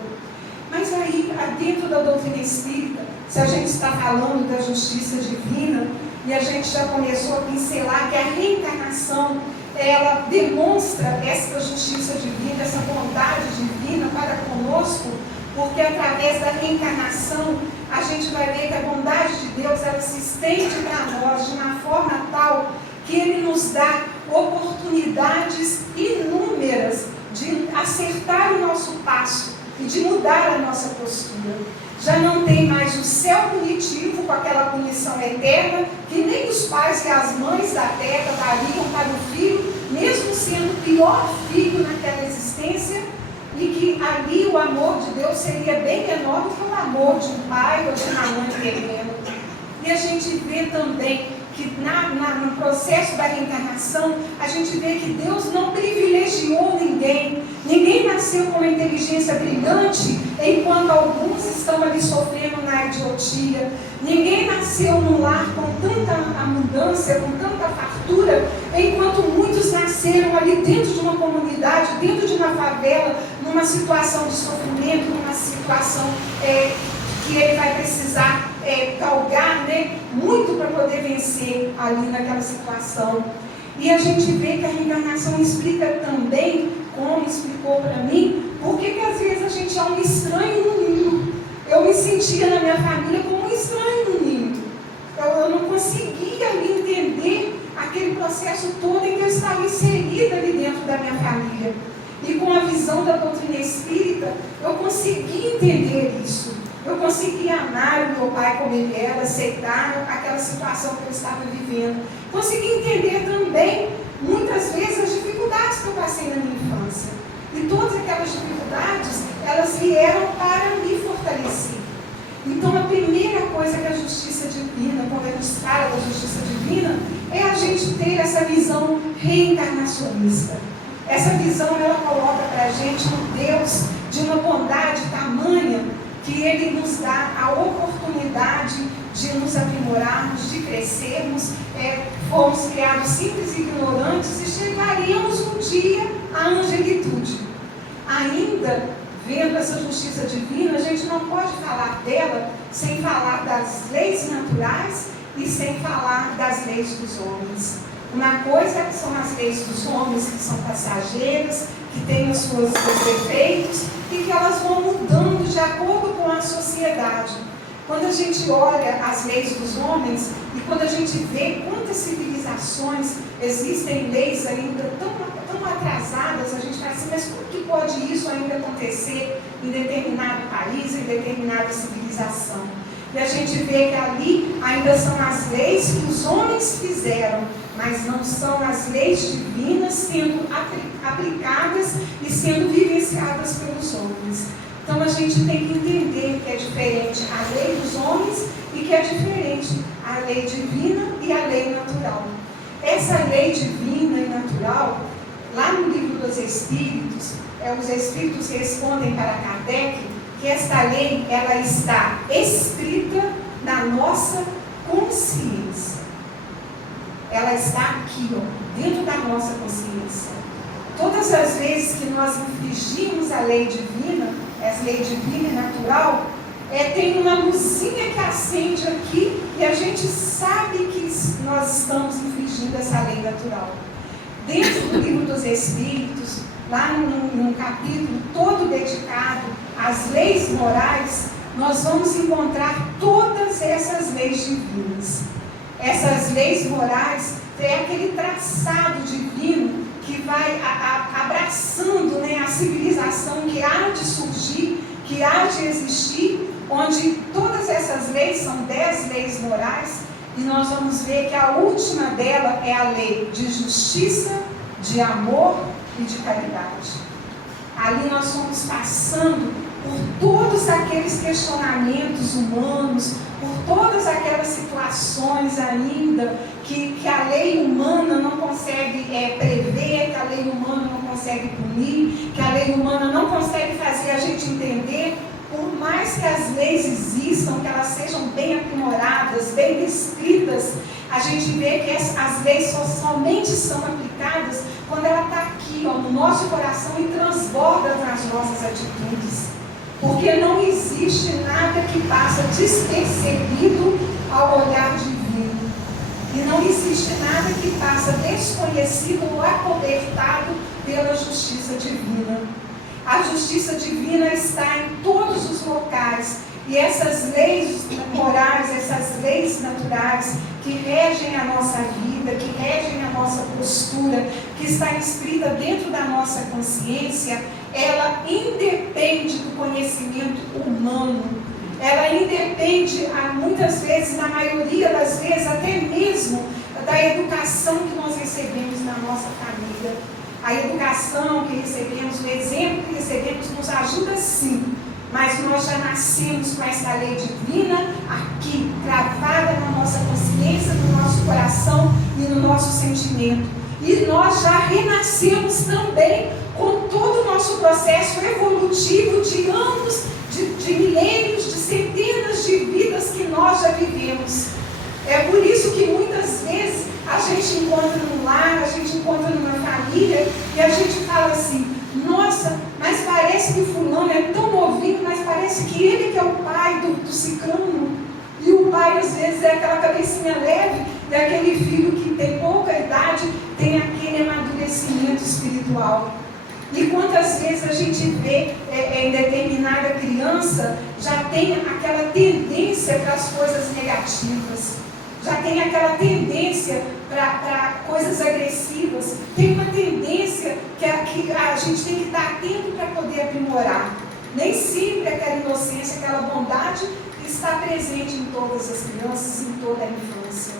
Mas aí, dentro da doutrina espírita, se a gente está falando da justiça divina, e a gente já começou a pincelar que a reencarnação, ela demonstra essa justiça divina, essa bondade divina para conosco, porque através da reencarnação, a gente vai ver que a bondade de Deus, ela se estende para nós de uma forma tal que Ele nos dá oportunidades inúmeras de acertar o nosso passo e de mudar a nossa postura. Já não tem mais o céu punitivo com aquela punição eterna que nem os pais e as mães da terra dariam para o filho, mesmo sendo o pior filho naquela existência, e que ali o amor de Deus seria bem menor do que o amor de um pai ou de uma mãe terrena. E a gente vê também que no processo da reencarnação, a gente vê que Deus não privilegiou ninguém. Ninguém nasceu com uma inteligência brilhante, enquanto alguns estão ali sofrendo na idiotia. Ninguém nasceu num lar com tanta abundância, com tanta fartura, enquanto muitos nasceram ali dentro de uma comunidade, dentro de uma favela, numa situação de sofrimento, numa situação que ele vai precisar galgar, muito para poder vencer ali naquela situação. E a gente vê que a reencarnação explica também, como explicou para mim, por que às vezes a gente é um estranho no ninho. Eu me sentia na minha família como um estranho no ninho. Eu não conseguia ali entender aquele processo todo em que eu estava inserida ali dentro da minha família. E com a visão da doutrina espírita, vida, eu consegui entender isso. Eu consegui amar o meu pai como ele era, aceitar aquela situação que eu estava vivendo. Consegui entender também, muitas vezes, as dificuldades que eu passei na minha infância. E todas aquelas dificuldades, elas vieram para me fortalecer. Então, a primeira coisa que a justiça divina, quando a gente fala da justiça divina, é a gente ter essa visão reencarnacionista. Essa visão, ela coloca para a gente um Deus de uma bondade tamanha que Ele nos dá a oportunidade de nos aprimorarmos, de crescermos. Fomos criados simples e ignorantes e chegaríamos um dia à angelitude. Ainda, vendo essa justiça divina, a gente não pode falar dela sem falar das leis naturais e sem falar das leis dos homens. Uma coisa são as leis dos homens, que são passageiras, que têm os seus defeitos e que elas vão mudando de acordo com a sociedade. Quando a gente olha as leis dos homens e quando a gente vê quantas civilizações existem leis ainda tão atrasadas, a gente fala assim, mas como que pode isso ainda acontecer em determinado país, em determinada civilização? E a gente vê que ali ainda são as leis que os homens fizeram, mas não são as leis divinas sendo aplicadas e sendo vivenciadas pelos homens. Então a gente tem que entender que é diferente a lei dos homens e que é diferente a lei divina e a lei natural. Essa lei divina e natural, lá no livro dos Espíritos, os Espíritos respondem para Kardec que esta lei, ela está escrita na nossa consciência. Ela está aqui, dentro da nossa consciência. Todas as vezes que nós infringimos a lei divina, essa lei divina e natural, tem uma luzinha que acende aqui e a gente sabe que nós estamos infringindo essa lei natural. Dentro do livro dos Espíritos, lá num capítulo todo dedicado às leis morais, nós vamos encontrar todas essas leis divinas. Essas leis morais têm aquele traçado divino que vai abraçando, né, a civilização que há de surgir, que há de existir, onde todas essas leis são 10 leis morais, e nós vamos ver que a última dela é a lei de justiça, de amor e de caridade. Ali nós vamos passando por todos aqueles questionamentos humanos, por todas aquelas situações ainda que a lei humana não consegue prever, que a lei humana não consegue punir, que a lei humana não consegue fazer a gente entender. Por mais que as leis existam, que elas sejam bem aprimoradas, bem descritas, a gente vê que as leis somente são aplicadas quando ela está aqui, no nosso coração e transborda nas nossas atitudes. Porque não existe nada que passa despercebido ao olhar divino. E não existe nada que passa desconhecido ou acobertado pela justiça divina. A justiça divina está em todos os locais. E essas leis morais, essas leis naturais que regem a nossa vida, que regem a nossa postura, que está escrita dentro da nossa consciência, ela independe do conhecimento humano. Ela independe, muitas vezes, na maioria das vezes, até mesmo da educação que nós recebemos na nossa família. A educação que recebemos, o exemplo que recebemos nos ajuda sim, mas nós já nascemos com essa lei divina aqui, gravada na nossa consciência, no nosso coração e no nosso sentimento. E nós já renascemos também com todo o nosso processo evolutivo de anos, de milênios, de centenas de vidas que nós já vivemos. É por isso que muitas vezes a gente encontra num lar, a gente encontra numa família e a gente fala assim, nossa, mas parece que fulano é tão novinho, mas parece que ele que é o pai do ciclano. E o pai às vezes é aquela cabecinha leve daquele filho que tem pouca idade, tem aquele amadurecimento espiritual. E quantas vezes a gente vê em determinada criança já tem aquela tendência para as coisas negativas, já tem aquela tendência para coisas agressivas, tem uma tendência que a gente tem que estar atento para poder aprimorar. Nem sempre aquela inocência, aquela bondade está presente em todas as crianças, em toda a infância.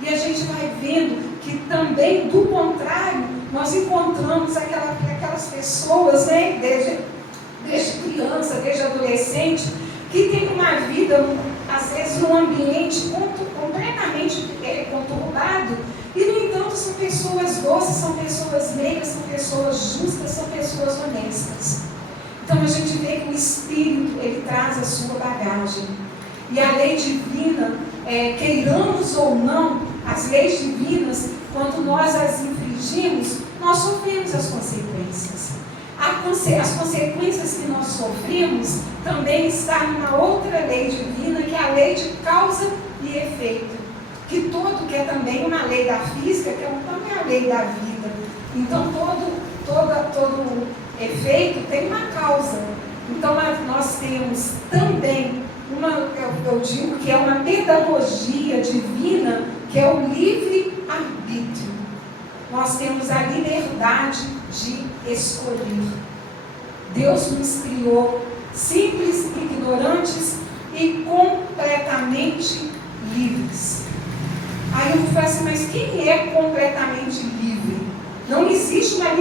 E a gente vai vendo que também, do contrário, nós encontramos aquelas pessoas, né, desde criança, desde adolescente, que tem uma vida, às vezes, num ambiente completamente conturbado, e, no entanto, são pessoas doces, são pessoas meigas, são pessoas justas, são pessoas honestas. Então, a gente vê que o Espírito, ele traz a sua bagagem. E a lei divina, queiramos ou não, as leis divinas, quando nós as infringimos, nós sofremos as consequências. As consequências que nós sofremos também está numa outra lei divina, que é a lei de causa e efeito. Que é também uma lei da física, que também é a lei da vida. Então, todo efeito tem uma causa. Então, nós temos também eu digo que é uma pedagogia divina, que é o livre-arbítrio. Nós temos a liberdade de escolher. Deus nos criou simples, ignorantes e completamente livres. Aí eu falo assim, mas quem é completamente livre? Não existe uma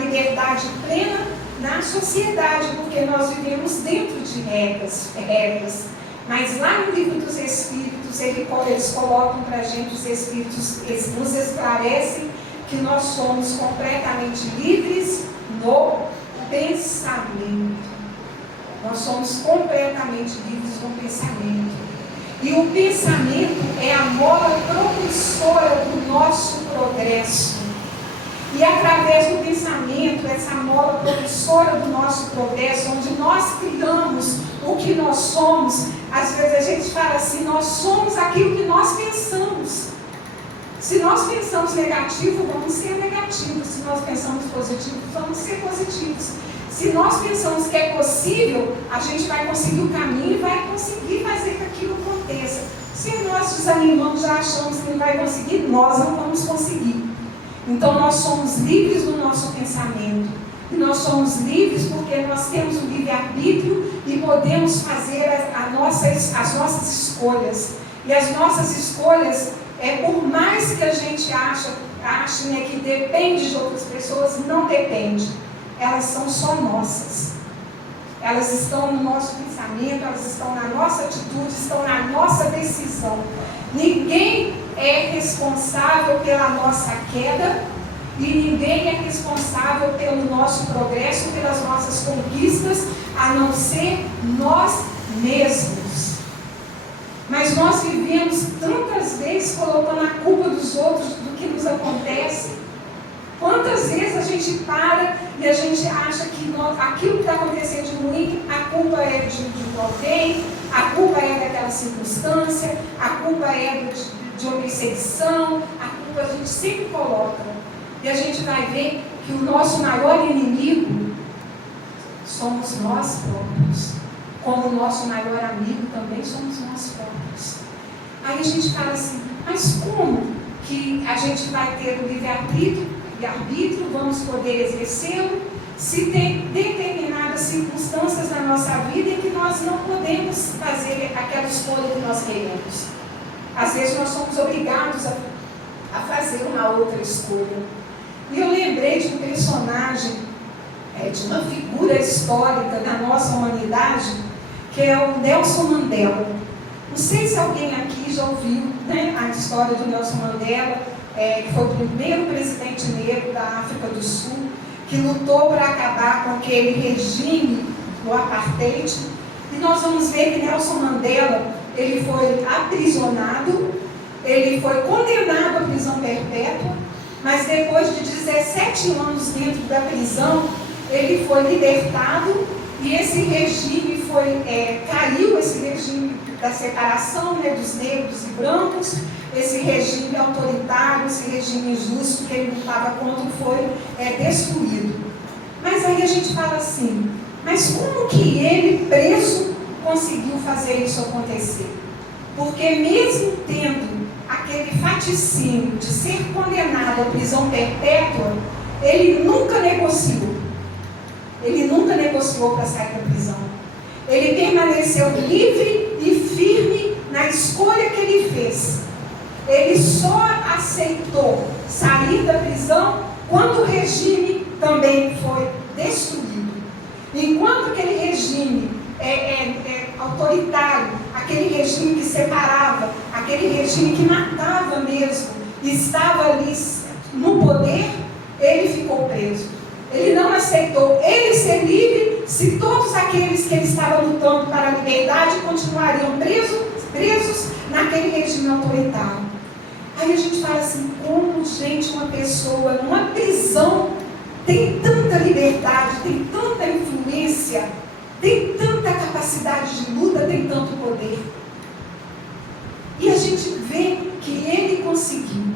liberdade plena na sociedade, porque nós vivemos dentro de regras. Mas lá no livro dos Espíritos, eles colocam para a gente, os Espíritos, eles nos esclarecem que nós somos completamente livres no pensamento. Nós somos completamente livres no pensamento. E o pensamento é a mola propulsora do nosso progresso. E através do pensamento, essa mola propulsora do nosso progresso, onde nós criamos o que nós somos, às vezes a gente fala assim, nós somos aquilo que nós pensamos. Se nós pensamos negativo, vamos ser negativos. Se nós pensamos positivo, vamos ser positivos. Se nós pensamos que é possível, a gente vai conseguir o caminho e vai conseguir fazer que aquilo aconteça. Se nós desanimamos, já achamos que não vai conseguir, nós não vamos conseguir. Então, nós somos livres no nosso pensamento. E nós somos livres porque nós temos o livre-arbítrio e podemos fazer as nossas escolhas. E as nossas escolhas, por mais que a gente ache, né, que depende de outras pessoas, não depende. Elas são só nossas. Elas estão no nosso pensamento, elas estão na nossa atitude, estão na nossa decisão. Ninguém é responsável pela nossa queda e ninguém é responsável pelo nosso progresso, pelas nossas conquistas, a não ser nós mesmos. Mas nós vivemos tantas vezes colocando a culpa dos outros do que nos acontece. Quantas vezes a gente para e a gente acha que aquilo que está acontecendo de ruim, a culpa é de alguém, a culpa é daquela circunstância, a culpa é de uma perseguição, a culpa a gente sempre coloca. E a gente vai ver que o nosso maior inimigo somos nós próprios. Como o nosso maior amigo também somos nós próprios. Aí a gente fala assim, mas como que a gente vai ter o livre-arbítrio, vamos poder exercê-lo, se tem determinadas circunstâncias na nossa vida em que nós não podemos fazer aquela escolha que nós queremos. Às vezes nós somos obrigados a fazer uma outra escolha. E eu lembrei de um personagem, de uma figura histórica da nossa humanidade, que é o Nelson Mandela. Não sei se alguém aqui já ouviu, né, a história do Nelson Mandela, que foi o primeiro presidente negro da África do Sul, que lutou para acabar com aquele regime do apartheid. E nós vamos ver que Nelson Mandela, ele foi aprisionado, ele foi condenado à prisão perpétua, mas depois de 17 anos dentro da prisão, ele foi libertado e esse regime caiu, esse regime da separação, né, dos negros e brancos, esse regime autoritário, esse regime injusto que ele lutava contra foi destruído. Mas aí a gente fala assim, mas como que ele, preso, conseguiu fazer isso acontecer? Porque mesmo tendo aquele faticínio de ser condenado à prisão perpétua, ele nunca negociou. Ele nunca negociou para sair da prisão. Ele permaneceu livre e firme na escolha que ele fez. Ele só aceitou sair da prisão quando o regime também foi destruído. Enquanto aquele regime autoritário, aquele regime que separava, aquele regime que matava mesmo, estava ali no poder, ele ficou preso. Ele não aceitou ele ser livre se todos aqueles que ele estava lutando para a liberdade continuariam presos naquele regime autoritário. Aí a gente fala assim, como, gente, uma pessoa numa prisão tem tanta liberdade, tem tanta influência, tem tanta capacidade de luta, tem tanto poder. E a gente vê que ele conseguiu.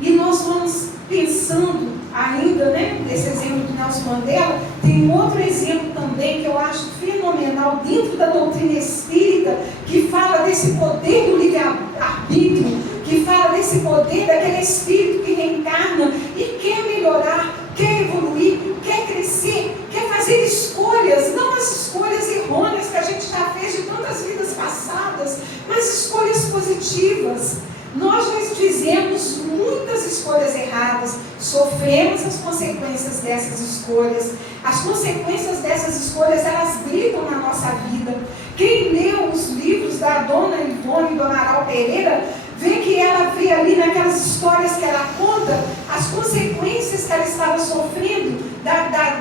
E nós vamos pensando ainda, nesse exemplo do Nelson Mandela, tem um outro exemplo também que eu acho fenomenal dentro da doutrina espírita, que fala desse poder do livre-arbítrio, que fala desse poder daquele espírito que reencarna e quer melhorar, quer evoluir, quer crescer, quer fazer escolhas, não as escolhas errôneas que a gente já fez de tantas vidas passadas, mas escolhas positivas. Nós já fizemos muitas escolhas erradas, sofremos as consequências dessas escolhas. As consequências dessas escolhas, elas gritam na nossa vida. Quem leu os livros da Dona Ivone do Amaral Pereira, vê que ela vê ali naquelas histórias que ela conta, as consequências que ela estava sofrendo,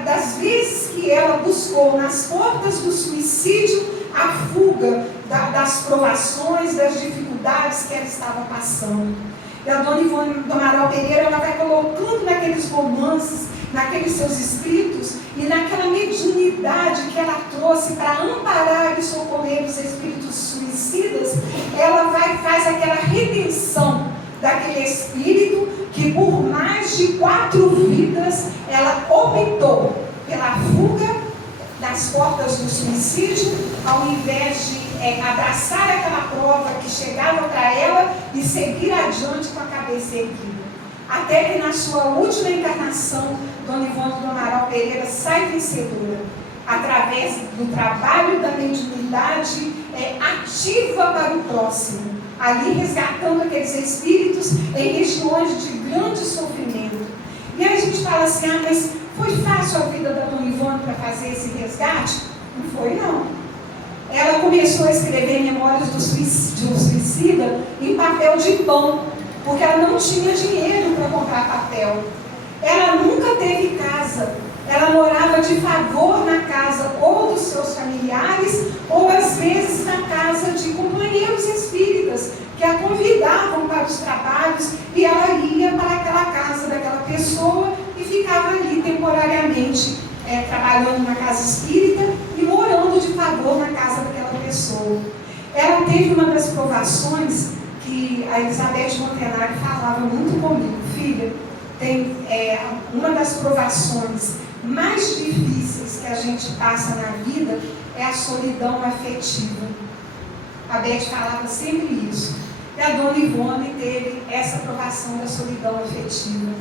das vezes que ela buscou nas portas do suicídio a fuga das provações, das dificuldades que ela estava passando. E a Dona Ivone do Amaral Pereira, ela vai colocando naqueles romances, naqueles seus escritos, e naquela mediunidade que ela trouxe para amparar e socorrer os espíritos suicidas, ela faz aquela redenção daquele espírito que por mais de 4 vidas ela optou pela fuga das portas do suicídio, ao invés de abraçar aquela prova que chegava para ela e seguir adiante com a cabeça erguida. Até que na sua última encarnação, Dona Ivone do Amaral Pereira sai vencedora, através do trabalho da mediunidade ativa para o próximo, ali resgatando aqueles espíritos em regiões de grande sofrimento. E aí a gente fala assim, mas foi fácil a vida da Dona Ivone para fazer esse resgate? Não foi, não. Ela começou a escrever memórias de um suicida em papel de pão, porque ela não tinha dinheiro para comprar papel. Ela nunca teve casa. Ela morava de favor na casa ou dos seus familiares, ou às vezes na casa de companheiros espíritas, que a convidavam para os trabalhos, e ela ia para aquela casa daquela pessoa e ficava ali temporariamente trabalhando na casa espírita e morando de favor na casa daquela pessoa. Ela teve uma das provações que a Elizabeth Montenari falava muito comigo, filha, tem uma das provações mais difíceis que a gente passa na vida é a solidão afetiva. A Beth falava sempre isso. E a Dona Ivone teve essa provação da solidão afetiva.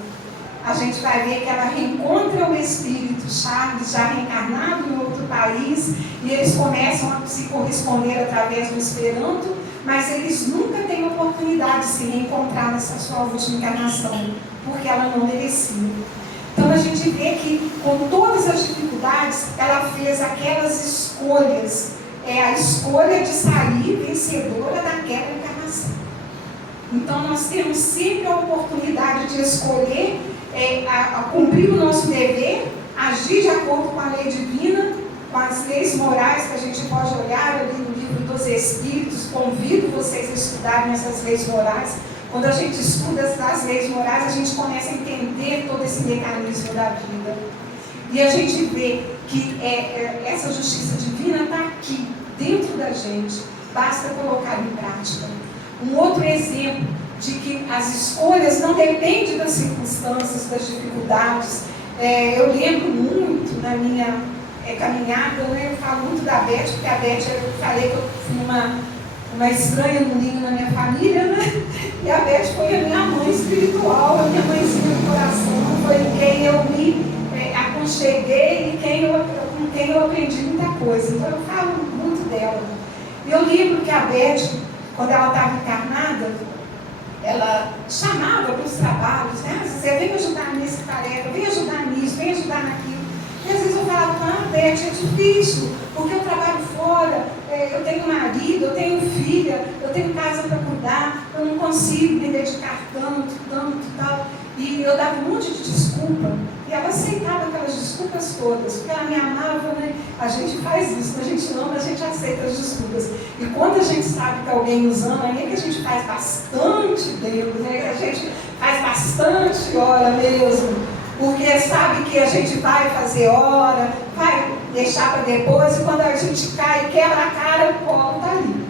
A gente vai ver que ela reencontra o espírito Charles, já reencarnado em outro país, e eles começam a se corresponder através do Esperanto, mas eles nunca têm oportunidade de se reencontrar nessa sua última encarnação, porque ela não merecia. Então a gente vê que, com todas as dificuldades, ela fez aquelas escolhas, a escolha de sair vencedora daquela encarnação. Então nós temos sempre a oportunidade de escolher a cumprir o nosso dever, agir de acordo com a lei divina, com as leis morais que a gente pode olhar ali no livro dos Espíritos. Convido vocês a estudarem essas leis morais. Quando a gente estuda as leis morais, a gente começa a entender todo esse mecanismo da vida. E a gente vê que essa justiça divina está aqui, dentro da gente. Basta colocar em prática. Um outro exemplo de que as escolhas não dependem das circunstâncias, das dificuldades. Eu lembro muito na minha caminhada, eu falo muito da Beth, porque a Beth, eu falei que eu fui uma estranha no ninho na minha família, e a Beth foi a minha mãe espiritual, a minha mãezinha do coração, foi quem eu me aconcheguei e com quem eu aprendi muita coisa. Então eu falo muito dela. Eu lembro que a Beth, quando ela estava encarnada, ela chamava para os trabalhos, né? Você vem ajudar nesse tarefa, vem ajudar nisso, vem ajudar naquilo. E às vezes eu falava, Beth, é difícil, porque eu trabalho fora, eu tenho marido, eu tenho filha, eu tenho casa para cuidar, eu não consigo me dedicar tanto e tal. E eu dava um monte de desculpa, e ela aceitava aquelas desculpas todas, porque ela me amava, né? A gente faz isso, quando a gente ama, a gente aceita as desculpas. E quando a gente sabe que alguém nos ama, aí é que a gente faz bastante Deus, né? Que a gente faz bastante hora mesmo, porque sabe que a gente vai fazer hora, vai deixar para depois, e quando a gente cai e quebra a cara, o colo está ali.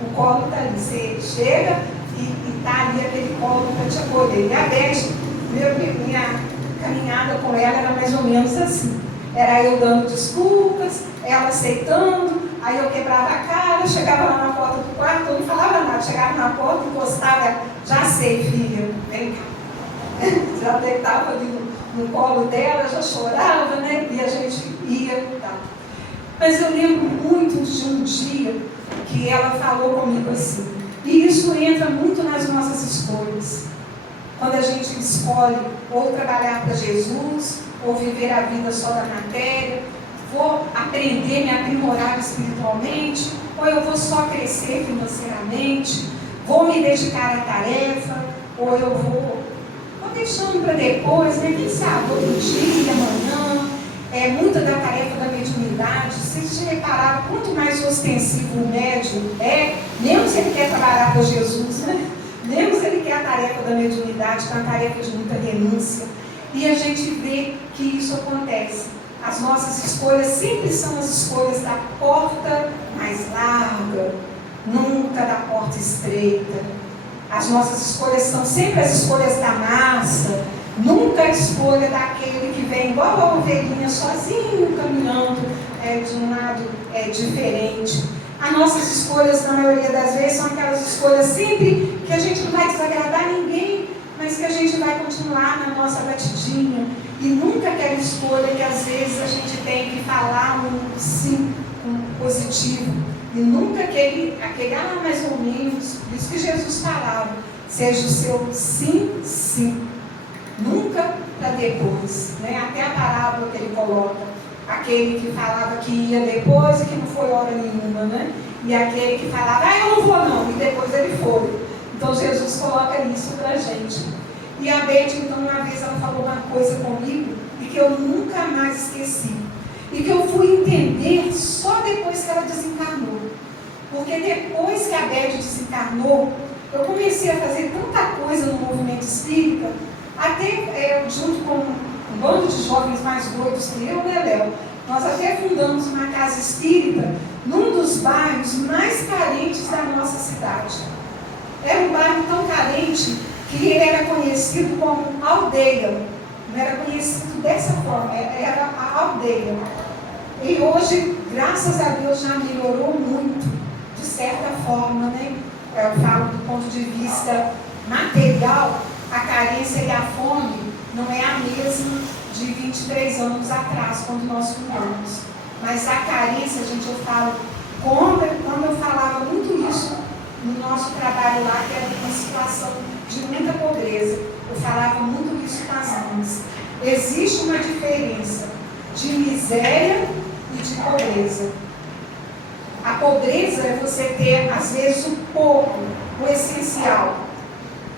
O colo está ali. Você chega e está ali aquele colo para te acolher. E a Beth, minha caminhada com ela era mais ou menos assim. Era eu dando desculpas, ela aceitando, aí eu quebrava a cara, chegava lá na porta do quarto, eu não falava nada, chegava na porta, encostava, já sei, filha, vem cá. Já deitava ali no colo dela, já chorava, né? E a gente ia e tal. Mas eu lembro muito de um dia que ela falou comigo assim, e isso entra muito nas nossas escolhas. Quando a gente escolhe ou trabalhar para Jesus, ou viver a vida só da matéria, vou aprender, me aprimorar espiritualmente, ou eu vou só crescer financeiramente, vou me dedicar à tarefa, ou eu vou deixando para depois, né? Quem sabe, outro dia, amanhã, muita da tarefa da mediunidade, vocês já repararam quanto mais ostensivo o médium é, mesmo se ele quer trabalhar para Jesus, né? Mesmo se ele quer a tarefa da mediunidade, que é uma tarefa de muita renúncia. E a gente vê que isso acontece. As nossas escolhas sempre são as escolhas da porta mais larga, nunca da porta estreita. As nossas escolhas são sempre as escolhas da massa, nunca a escolha daquele que vem igual a ovelhinha sozinho, caminhando de um lado diferente. As nossas escolhas, na maioria das vezes, são aquelas escolhas sempre que a gente não vai desagradar ninguém, mas que a gente vai continuar na nossa batidinha. E nunca aquela escolha que às vezes a gente tem que falar um sim, um positivo. E nunca aquele mais ou menos, isso que Jesus falava, seja o seu sim, sim. Nunca para depois, né? Até a parábola que ele coloca, aquele que falava que ia depois e que não foi hora nenhuma, né? E aquele que falava, eu não vou não, e depois ele foi. Então Jesus coloca isso para a gente. E a Beth, então, uma vez ela falou uma coisa comigo e que eu nunca mais esqueci. E que eu fui entender só depois que ela desencarnou. Porque depois que a Beth desencarnou, eu comecei a fazer tanta coisa no movimento espírita, até junto com um bando de jovens mais doidos que eu, né, Léo? Nós até fundamos uma casa espírita num dos bairros mais carentes da nossa cidade. Era um bairro tão carente que ele era conhecido como aldeia. Não era conhecido dessa forma, era a aldeia. E hoje, graças a Deus, já melhorou muito, de certa forma, né? Eu falo do ponto de vista material, a carência e a fome não é a mesma de 23 anos atrás, quando nós fundamos. Mas a carência, gente, eu falo, quando eu falava muito isso no nosso trabalho lá, que era uma situação de muita pobreza, eu falava muito isso com as mães. Existe uma diferença de miséria e de pobreza. A pobreza é você ter, às vezes, o pouco, o essencial.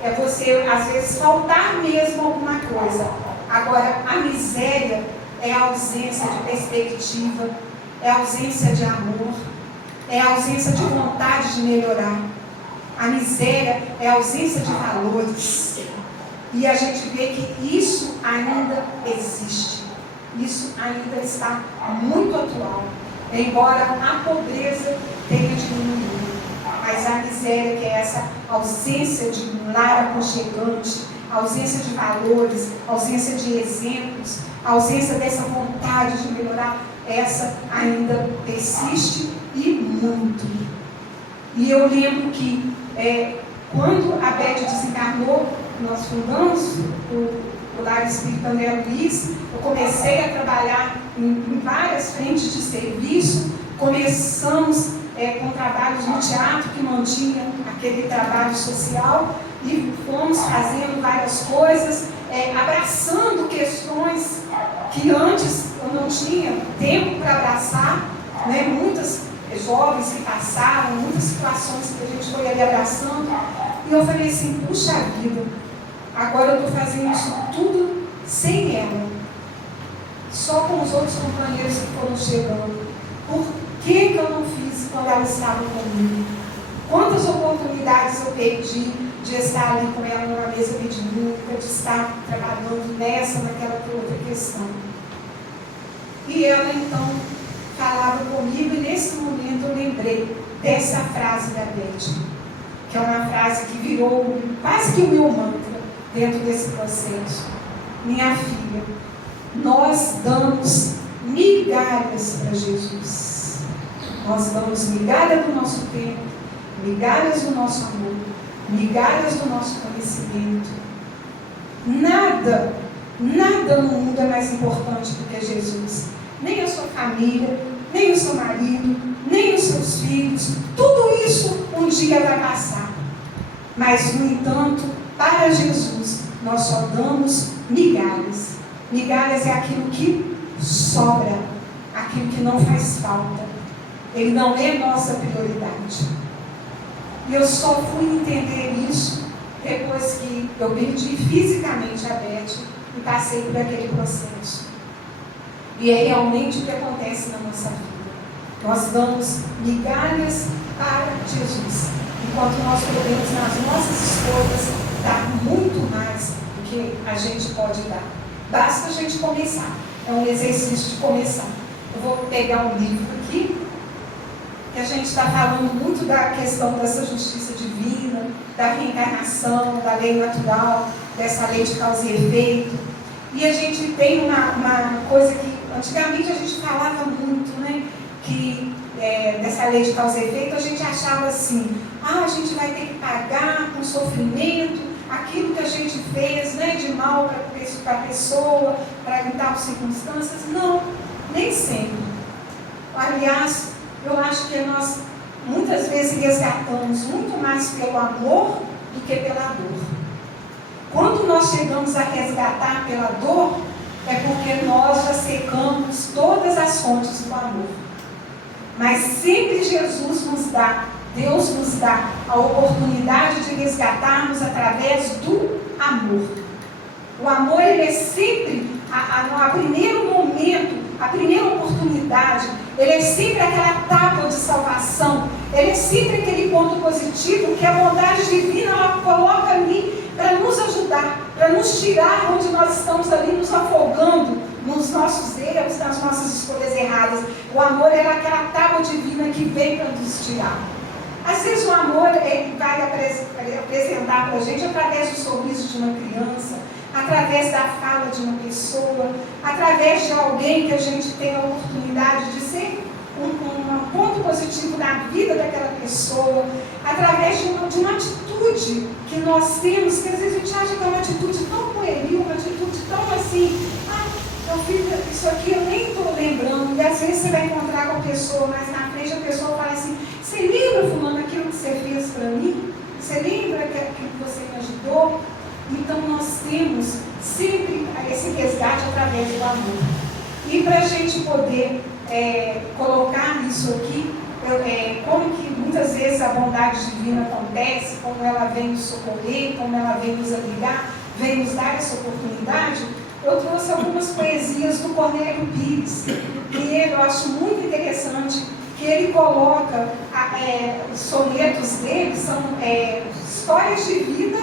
É você, às vezes, faltar mesmo alguma coisa. Agora, a miséria é a ausência de perspectiva, é a ausência de amor, é a ausência de vontade de melhorar. A miséria é a ausência de valores. E a gente vê que isso ainda existe. Isso ainda está muito atual. Embora a pobreza tenha diminuído. Mas a miséria, que é essa ausência de um lar aconchegante, ausência de valores, ausência de exemplos, ausência dessa vontade de melhorar, essa ainda persiste e muito. E eu lembro que quando a Beth desencarnou, nós fundamos o o Lar Espírita André Luiz, eu comecei a trabalhar em várias frentes de serviço. Começamos com trabalhos no teatro que mantinha aquele trabalho social e fomos fazendo várias coisas, abraçando questões que antes eu não tinha tempo para abraçar, né? Muitas jovens que passaram, muitas situações que a gente foi ali abraçando, e eu falei assim, puxa vida, agora eu estou fazendo isso tudo sem ela, só com os outros companheiros que foram chegando. Por que eu não fiz quando ela estava comigo? Quantas oportunidades eu perdi de estar ali com ela numa mesa mediúnica, de estar trabalhando nessa, naquela outra questão. E ela então falava comigo, e nesse momento eu lembrei dessa frase da Beth, que é uma frase que virou quase que o meu mantra dentro desse processo. Minha filha, nós damos migalhas para Jesus. Nós damos migalha do nosso tempo, migalhas do nosso amor, migalhas do nosso conhecimento. Nada no mundo é mais importante do que Jesus. Nem a sua família, nem o seu marido, nem os seus filhos. Tudo isso um dia vai passar. Mas, no entanto, para Jesus, nós só damos migalhas. Migalhas é aquilo que sobra, aquilo que não faz falta. Ele não é nossa prioridade. E eu só fui entender isso depois que eu perdi fisicamente a Beth e passei por aquele processo. E é realmente o que acontece na nossa vida. Nós damos migalhas para Jesus, enquanto nós podemos, nas nossas escolhas, dar muito mais do que a gente pode dar. Basta a gente começar. É um exercício de começar. Eu vou pegar um livro aqui, que a gente está falando muito da questão dessa justiça divina, da reencarnação, da lei natural, dessa lei de causa e efeito. E a gente tem uma coisa que antigamente a gente falava muito, né? Que dessa lei de causa e efeito a gente achava assim, a gente vai ter que pagar com sofrimento aquilo que a gente fez, né, de mal para a pessoa, para evitar circunstâncias. Não, nem sempre. Aliás, eu acho que nós muitas vezes resgatamos muito mais pelo amor do que pela dor. Quando nós chegamos a resgatar pela dor, é porque nós já secamos todas as fontes do amor. Mas sempre Jesus nos dá, Deus nos dá a oportunidade de resgatarmos através do amor. O amor, ele é sempre, a primeiro momento, a primeira oportunidade, ele é sempre aquela tábua de salvação, ele é sempre aquele ponto positivo que a bondade divina ela coloca ali para nos ajudar, para nos tirar onde nós estamos ali nos afogando nos nossos erros, nas nossas escolhas erradas. O amor é aquela tábua divina que vem para nos tirar. Às vezes o amor ele vai apresentar para a gente através do sorriso de uma criança, através da fala de uma pessoa, através de alguém que a gente tem a oportunidade de ser um ponto positivo na vida daquela pessoa, através de uma atitude que nós temos, que às vezes a gente acha que é uma atitude tão pueril, uma atitude tão assim, eu fiz isso aqui, eu nem estou lembrando, e às vezes você vai encontrar com a pessoa, mas na frente a pessoa fala assim, você lembra, fulano, aquilo que você fez para mim? Você lembra aquilo que você me ajudou? Então nós temos sempre esse resgate através do amor. E para a gente poder colocar isso aqui, como que muitas vezes a bondade divina acontece, como ela vem nos socorrer, como ela vem nos abrigar, vem nos dar essa oportunidade, eu trouxe algumas poesias do Cornélio Pires, e eu acho muito interessante que ele coloca, os sonetos dele são histórias de vida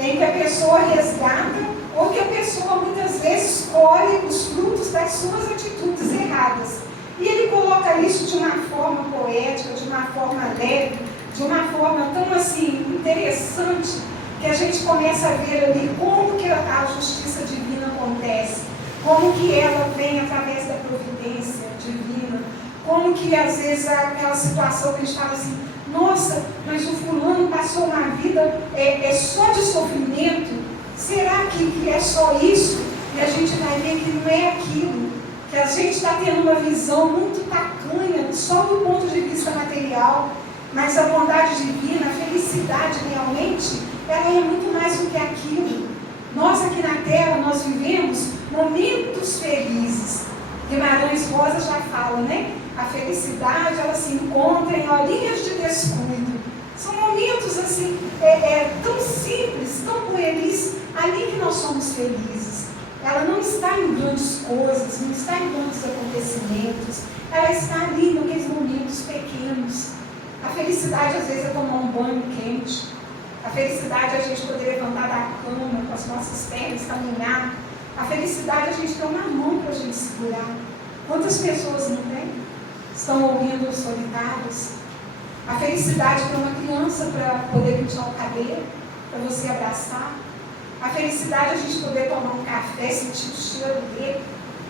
em que a pessoa resgata ou que a pessoa muitas vezes colhe os frutos das suas atitudes erradas. E ele coloca isso de uma forma poética, de uma forma leve, de uma forma tão assim interessante, que a gente começa a ver ali como que a justiça divina acontece, como que ela vem através da providência divina, como que às vezes aquela situação que a gente fala assim, nossa, mas o fulano passou uma vida só de sofrimento, Será que é só isso? E a gente vai ver que não é aquilo. Que a gente está tendo uma visão muito tacanha, só do ponto de vista material. Mas a bondade divina, a felicidade realmente, ela é muito mais do que aquilo. Nós aqui na Terra, nós vivemos momentos felizes. Guimarães Rosa já fala, né? A felicidade, ela se encontra em horinhas de descuido. São momentos assim, tão simples, tão pueris, ali que nós somos felizes. Ela não está em grandes coisas, não está em grandes acontecimentos. Ela está ali naqueles momentos pequenos. A felicidade, às vezes, é tomar um banho quente. A felicidade é a gente poder levantar da cama com as nossas pernas, caminhar. A felicidade é a gente ter uma mão para a gente segurar. Quantas pessoas não têm? Estão ouvindo solitários. A felicidade é ter uma criança para poder pentear o cabelo, para você abraçar. A felicidade é a gente poder tomar um café, sentir o cheiro dele.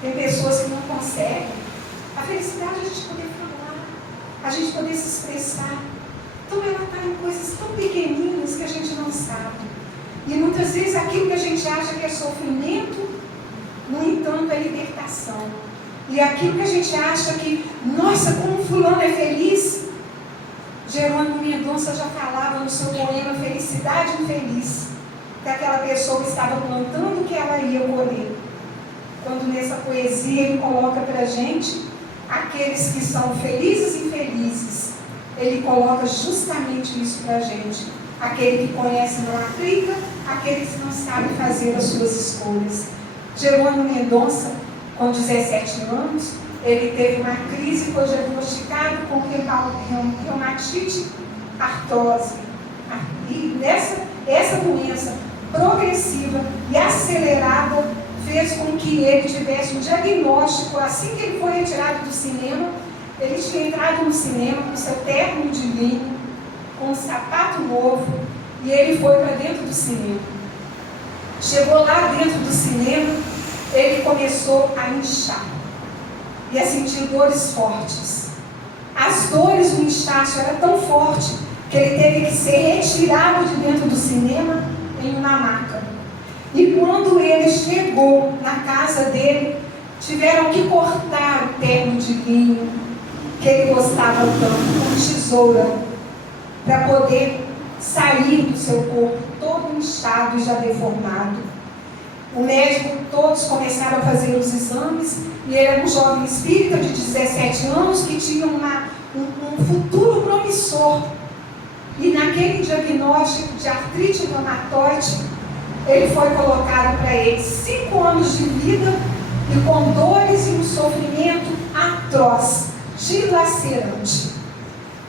Tem pessoas que não conseguem. A felicidade é a gente poder falar, a gente poder se expressar. Então ela está em coisas tão pequeninas que a gente não sabe. E muitas vezes aquilo que a gente acha que é sofrimento, no entanto é libertação. E aquilo que a gente acha que, nossa, como fulano é feliz, Jerônimo Mendonça já falava no seu poema Felicidade Infeliz, que aquela pessoa estava plantando o que ela ia colher. Quando nessa poesia ele coloca para a gente aqueles que são felizes e infelizes, ele coloca justamente isso para a gente. Aquele que conhece não aplica, aquele que não sabe fazer as suas escolhas. Jerônimo Mendonça, com 17 anos, ele teve uma crise, foi diagnosticado com reumatite artrose. E essa doença progressiva e acelerada fez com que ele tivesse um diagnóstico. Assim que ele foi retirado do cinema, ele tinha entrado no cinema com seu terno de linho, com um sapato novo, e ele foi para dentro do cinema. Chegou lá dentro do cinema, ele começou a inchar e a sentir dores fortes. As dores do inchaço eram tão fortes que ele teve que ser retirado de dentro do cinema em uma maca. E quando ele chegou na casa dele, tiveram que cortar o terno de linho que ele gostava tanto, com tesoura, para poder sair do seu corpo todo inchado e já deformado. O médico, todos começaram a fazer os exames, e ele era um jovem espírita de 17 anos que tinha um futuro promissor. E naquele diagnóstico de artrite reumatoide, ele foi colocado para ele 5 anos de vida e com dores e um sofrimento atroz, dilacerante.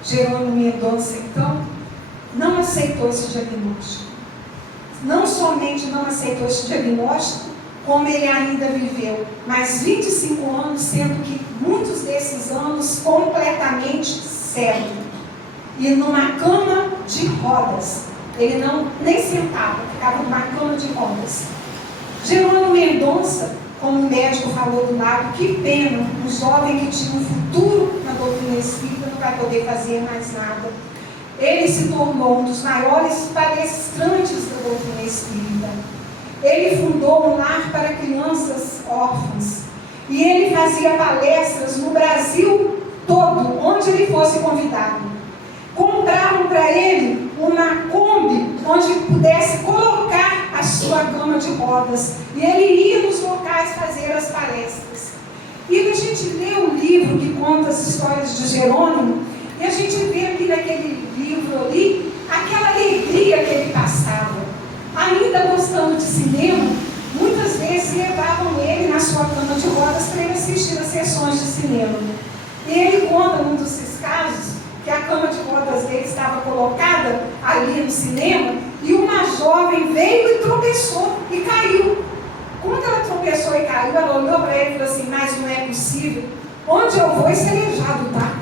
Jerônimo Mendonça, então, não aceitou esse diagnóstico. Não somente não aceitou esse diagnóstico, como ele ainda viveu, mas 25 anos, sendo que muitos desses anos completamente cego. E numa cama de rodas. Ele nem sentava, ficava numa cama de rodas. Jerônimo Mendonça, como o médico falou do lado, que pena, um jovem que tinha um futuro na doutrina espírita não vai poder fazer mais nada. Ele se tornou um dos maiores palestrantes da doutrina espírita. Ele fundou um lar para crianças órfãs. E ele fazia palestras no Brasil todo, onde ele fosse convidado. Compraram para ele uma Kombi, onde pudesse colocar a sua cama de rodas. E ele ia nos locais fazer as palestras. E a gente lê o livro que conta as histórias de Jerônimo, e a gente vê aqui naquele livro ali, aquela alegria que ele passava. Ainda gostando de cinema, muitas vezes levavam ele na sua cama de rodas para ele assistir as sessões de cinema. E ele conta num desses casos, que a cama de rodas dele estava colocada ali no cinema, e uma jovem veio e tropeçou e caiu. Quando ela tropeçou e caiu, ela olhou para ele e falou assim: mas não é possível, onde eu vou esse aleijado tá?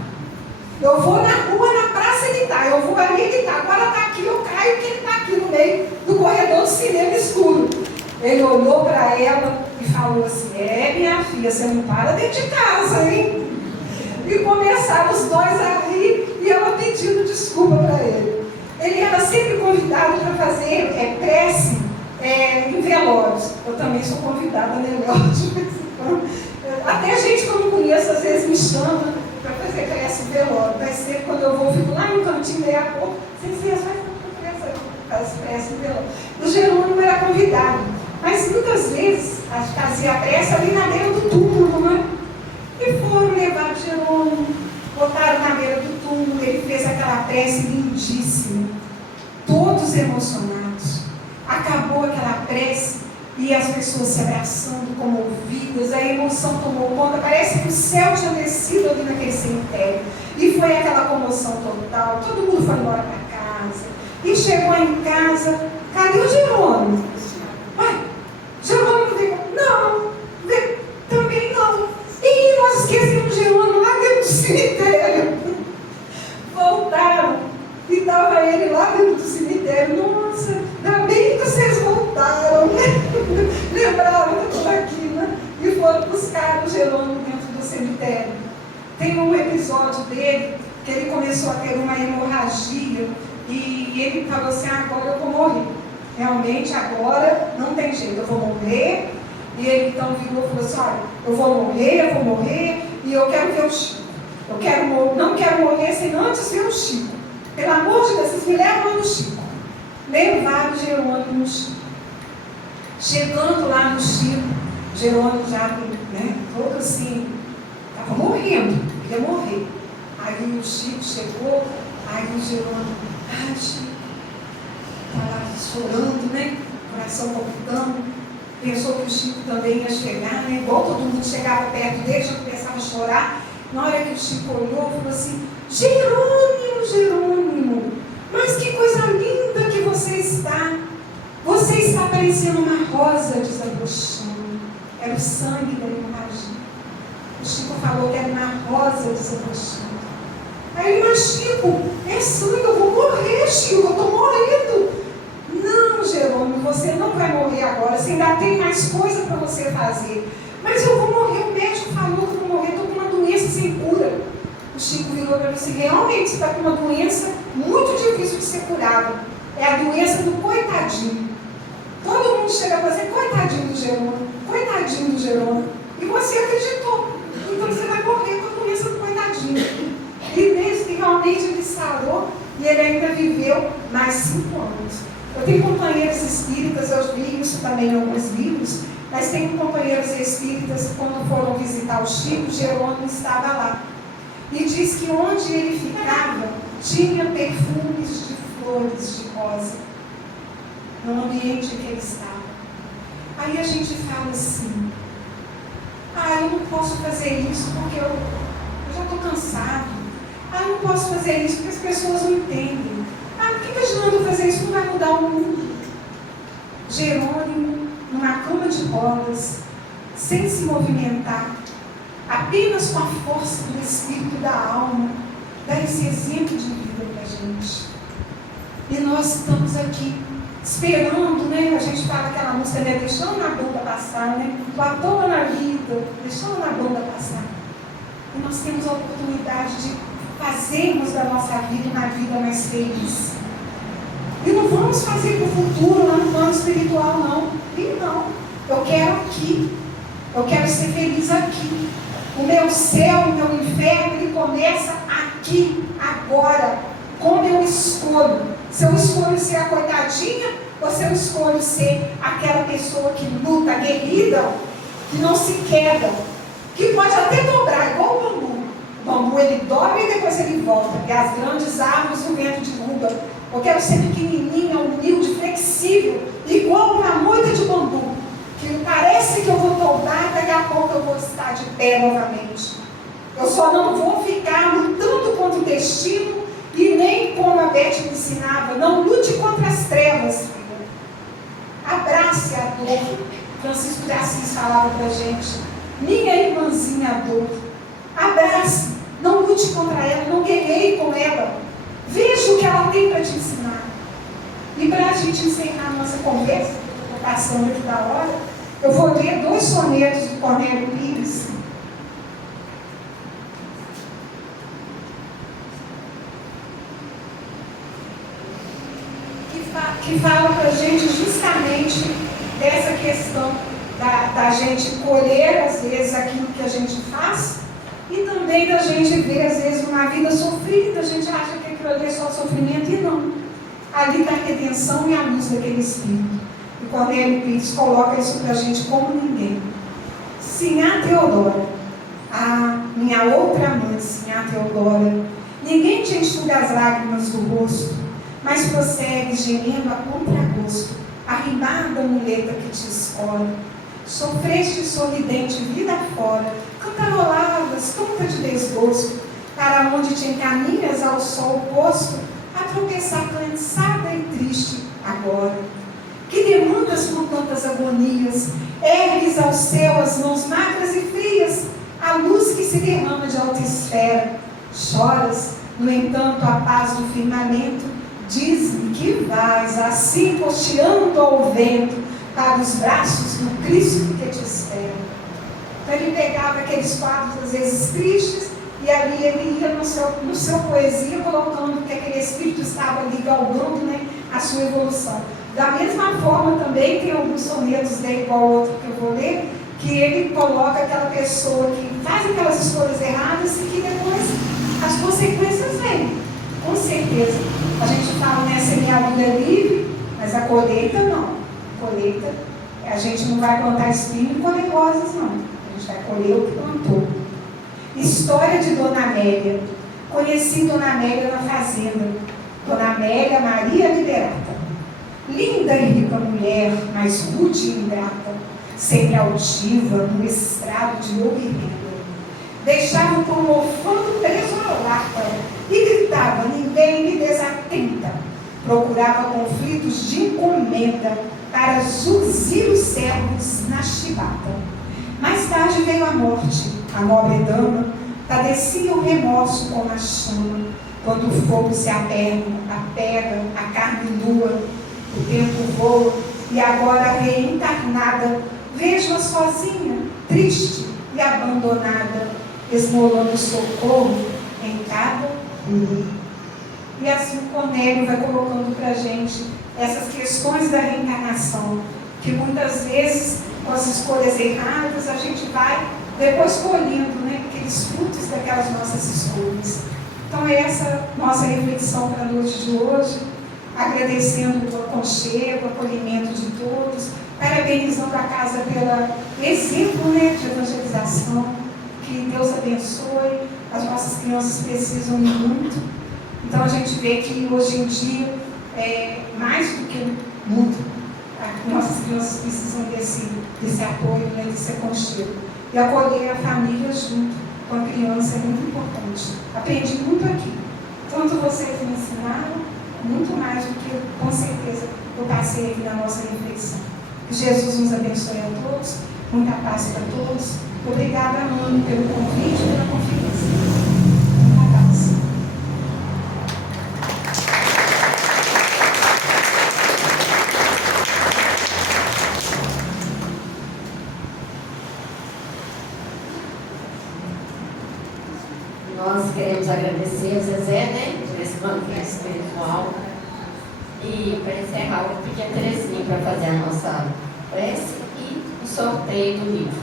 Eu vou na rua, na praça ele está, eu vou ali ele está, agora está aqui, eu caio que ele está aqui no meio do corredor do cinema escuro. Ele olhou para ela e falou assim: minha filha, você não para dentro de casa, hein? E começaram os dois a rir, e ela pedindo desculpa para ele. Ele era sempre convidado para fazer prece em também sou convidada, né, Léo? De vez em quando. Até gente que eu não conheço, às vezes me chama para fazer prece em velório. Vai ser quando eu vou, fico lá no cantinho, daí a pouco, vocês faz prece em velório. O Jerônimo era convidado, mas muitas vezes fazia a prece ali na beira do túmulo, né? E foram levar o Jerônimo, botaram na beira do túmulo, ele fez aquela prece lindíssima, todos emocionados. Acabou aquela prece e as pessoas se abraçando, comovidas, a emoção tomou conta, parece que o céu tinha descido ali naquele cemitério. E foi aquela comoção total, todo mundo foi embora para casa. E chegou em casa, cadê o Jerônimo? Ué, Jerônimo veio? Não, veio, também não. E nós esquecemos o Jerônimo lá dentro do cemitério. Voltaram, e estava ele lá dentro do cemitério. Nossa, ainda bem que vocês voltaram, né? Lembraram de tudo aquilo, né? E foram buscar o Jerônimo dentro do cemitério. Tem um episódio dele que ele começou a ter uma hemorragia e ele falou assim: agora eu vou morrer. Realmente, agora não tem jeito, eu vou morrer. E ele então virou e falou assim: olha, eu vou morrer e eu quero ver o Chico. Não quero morrer sem antes ver o Chico. Pelo amor de Deus, vocês me levam lá no Chico. Levaram o Jerônimo no Chico. Chegando lá no Chico, Jerônimo já, né, todo assim, estava morrendo, ia morrer. Aí o Chico chegou, aí o Jerônimo, Chico, estava chorando, né, coração palpitando, pensou que o Chico também ia chegar, né, igual todo mundo chegava perto dele, já começava a chorar. Na hora que o Chico olhou, falou assim: Jerônimo, Jerônimo, mas que coisa linda que você está. Você está parecendo uma rosa desabrochando. Era o sangue da hemorragia. O Chico falou que era uma rosa desabrochando. Aí ele: mas Chico, é sangue, eu vou morrer, Chico, eu estou morrendo. Não, Jerônimo, você não vai morrer agora, você ainda tem mais coisa para você fazer. Mas eu vou morrer, o médico falou que eu vou morrer, estou com uma doença sem cura. O Chico virou para ele assim: realmente, você está com uma doença muito difícil de ser curada. É a doença do coitadinho. Todo mundo chega para dizer: coitadinho do Jerônimo, coitadinho do Jerônimo. E você acreditou. Então você vai morrer com a doença do coitadinho. E desde que realmente ele sarou, e ele ainda viveu mais 5 anos. Eu tenho companheiros espíritas, eu vi isso também em alguns livros, mas tenho companheiros espíritas que, quando foram visitar o Chico, Jerônimo estava lá. E diz que onde ele ficava tinha perfumes de flores de rosa no ambiente em que ele estava. Aí a gente fala assim: eu não posso fazer isso porque eu já estou cansado. Eu não posso fazer isso porque as pessoas não entendem. Por que adianta fazer isso? Não vai mudar o mundo. Jerônimo, numa cama de rodas, sem se movimentar, apenas com a força do espírito e da alma, dá esse exemplo de vida para a gente. E nós estamos aqui esperando, né? A gente fala aquela música, né? Deixando a banda passar, né? Tô à toa na vida, deixando a banda passar. E nós temos a oportunidade de fazermos da nossa vida uma vida mais feliz. E não vamos fazer para o futuro, lá no plano espiritual, não. E não. Eu quero aqui. Eu quero ser feliz aqui. O meu céu, o meu inferno, ele começa aqui, agora. Como eu escolho? Se eu escolho ser a coitadinha, ou se eu escolho ser aquela pessoa que luta, aguerrida, que não se queda, que pode até dobrar, igual o bambu. O bambu, ele dobra e depois ele volta. E as grandes árvores, o vento derruba. Eu quero ser pequenininha, humilde, flexível, igual uma moita de bambu, que parece que eu vou dobrar e daqui a pouco eu vou estar de pé novamente. Eu só não vou ficar lutando contra o destino e nem como a Beth me ensinava: não lute contra as trevas, filha. Abrace a dor. Francisco de Assis falava para a gente: minha irmãzinha a dor. Abrace, não lute contra ela, não guerreie com ela. Veja o que ela tem para te ensinar. E para a gente encerrar a nossa conversa, estou passando aqui da hora, eu vou ler 2 sonetos do Cornélio Pires. Que fala para a gente justamente dessa questão da gente colher, às vezes, aquilo que a gente faz, e também da gente ver, às vezes, uma vida sofrida. A gente acha que aquilo ali é só sofrimento, e não. Ali está a redenção e a luz daquele Espírito. E Cornélio Pires coloca isso para a gente como ninguém. Sinhá Teodora, a minha outra amante, Sinhá Teodora, ninguém te enxuga as lágrimas do rosto, mas prossegue gemendo a contragosto, arrimada muleta que te escolhe. Sofreste sorridente vida fora, cantaroladas, tonta de desgosto, para onde te encaminhas ao sol posto, a tropeçar cansada e triste agora. Que demandas por tantas agonias, ergues ao céu as mãos magras e frias, a luz que se derrama de alta esfera. Choras, no entanto, a paz do firmamento, diz-me que vais assim costeando ao vento, para os braços do Cristo que te espera. Então ele pegava aqueles quadros, às vezes tristes, e ali ele ia no seu poesia colocando que aquele Espírito estava ali galgando, né, a sua evolução. Da mesma forma também tem alguns sonetos dele, igual ao outro que eu vou ler, que ele coloca aquela pessoa que faz aquelas escolhas erradas e que depois as consequências vêm, com certeza. A gente fala, né, semeadura livre, mas a colheita não. Colheita, a gente não vai plantar espinho e colher rosas, não. A gente vai colher o que plantou. História de Dona Amélia. Conheci Dona Amélia na fazenda. Dona Amélia Maria Liberata. Linda e rica mulher, mas rude e ingrata, sempre altiva, no estrado de ouro e renda. Deixava o pão mofando preso ao lata e gritava, ninguém me desatenta. Procurava conflitos de encomenda para zuzir os servos na chibata. Mais tarde veio a morte, a nobre dama padecia o remorso como a chama, quando o fogo se apega, a carne nua, o tempo voa, e agora reencarnada, vejo-a sozinha, triste e abandonada, esmolando socorro em cada rua. E assim o Cornélio vai colocando para a gente essas questões da reencarnação, que muitas vezes, com as escolhas erradas, a gente vai depois colhendo, né, aqueles frutos daquelas nossas escolhas. Então, é essa nossa reflexão para a noite de hoje, agradecendo o aconchego, o acolhimento de todos, parabenizando a casa pelo exemplo, né, de evangelização. Que Deus abençoe, as nossas crianças precisam muito. Então, a gente vê que hoje em dia, mais do que muito, nossas crianças precisam desse apoio, né, desse aconchego. E acolher a família junto com a criança é muito importante. Aprendi muito aqui. Tanto vocês me ensinaram, muito mais do que, com certeza, eu passei aqui na nossa reflexão. Que Jesus nos abençoe a todos, muita paz para todos. Obrigada, Mano, pelo convite e pela confiança. Muita paz. Nós queremos agradecer a Zezé, né, por esse banquete espiritual. E para encerrar, eu pedi a Terezinha para fazer a nossa prece e o sorteio do livro.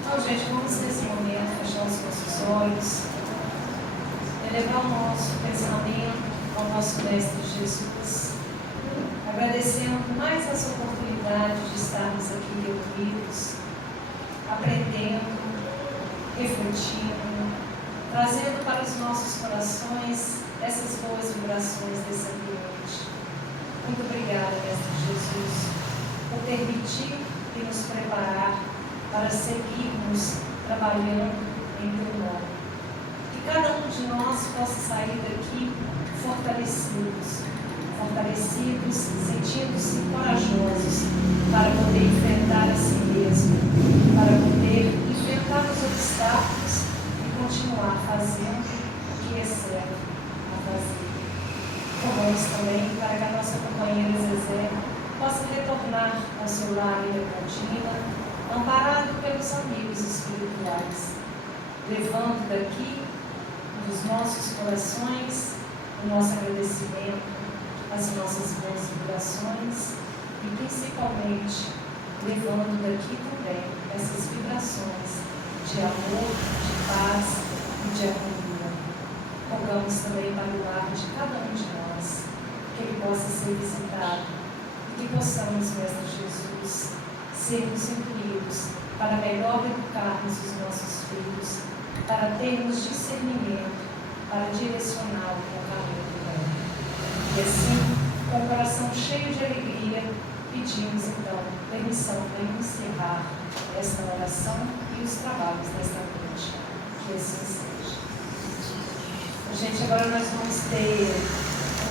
Então, gente, vamos nesse momento fechar os nossos olhos, elevar o nosso pensamento ao nosso Mestre Jesus, agradecendo mais essa oportunidade de estarmos aqui reunidos, aprendendo, refletindo, trazendo para os nossos corações essas boas vibrações desse ambiente. Muito obrigada, Mestre Jesus, por permitir e nos preparar para seguirmos trabalhando em teu nome. Que cada um de nós possa sair daqui fortalecidos, sentindo-se corajosos para poder enfrentar a si mesmo, para poder enfrentar os obstáculos e continuar fazendo o que é certo a fazer. Tomamos também para que a nossa companheira Zezé possa retornar ao seu lar em Leopoldina, amparado pelos amigos espirituais, levando daqui o dos nossos corações o nosso agradecimento, as nossas boas vibrações e principalmente levando daqui também essas vibrações de amor, de paz e de harmonia. Rogamos também para o lar de cada um de nós, que ele possa ser visitado e que possamos, Mestre Jesus, sermos incluídos para melhor educarmos os nossos filhos, para termos discernimento, para direcioná-lo com o caminho do bem. E assim, com o coração cheio de alegria, pedimos então permissão para encerrar esta oração e os trabalhos desta noite. Que assim seja. Gente, agora nós vamos ter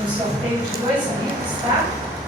um sorteio de 2 livros, tá?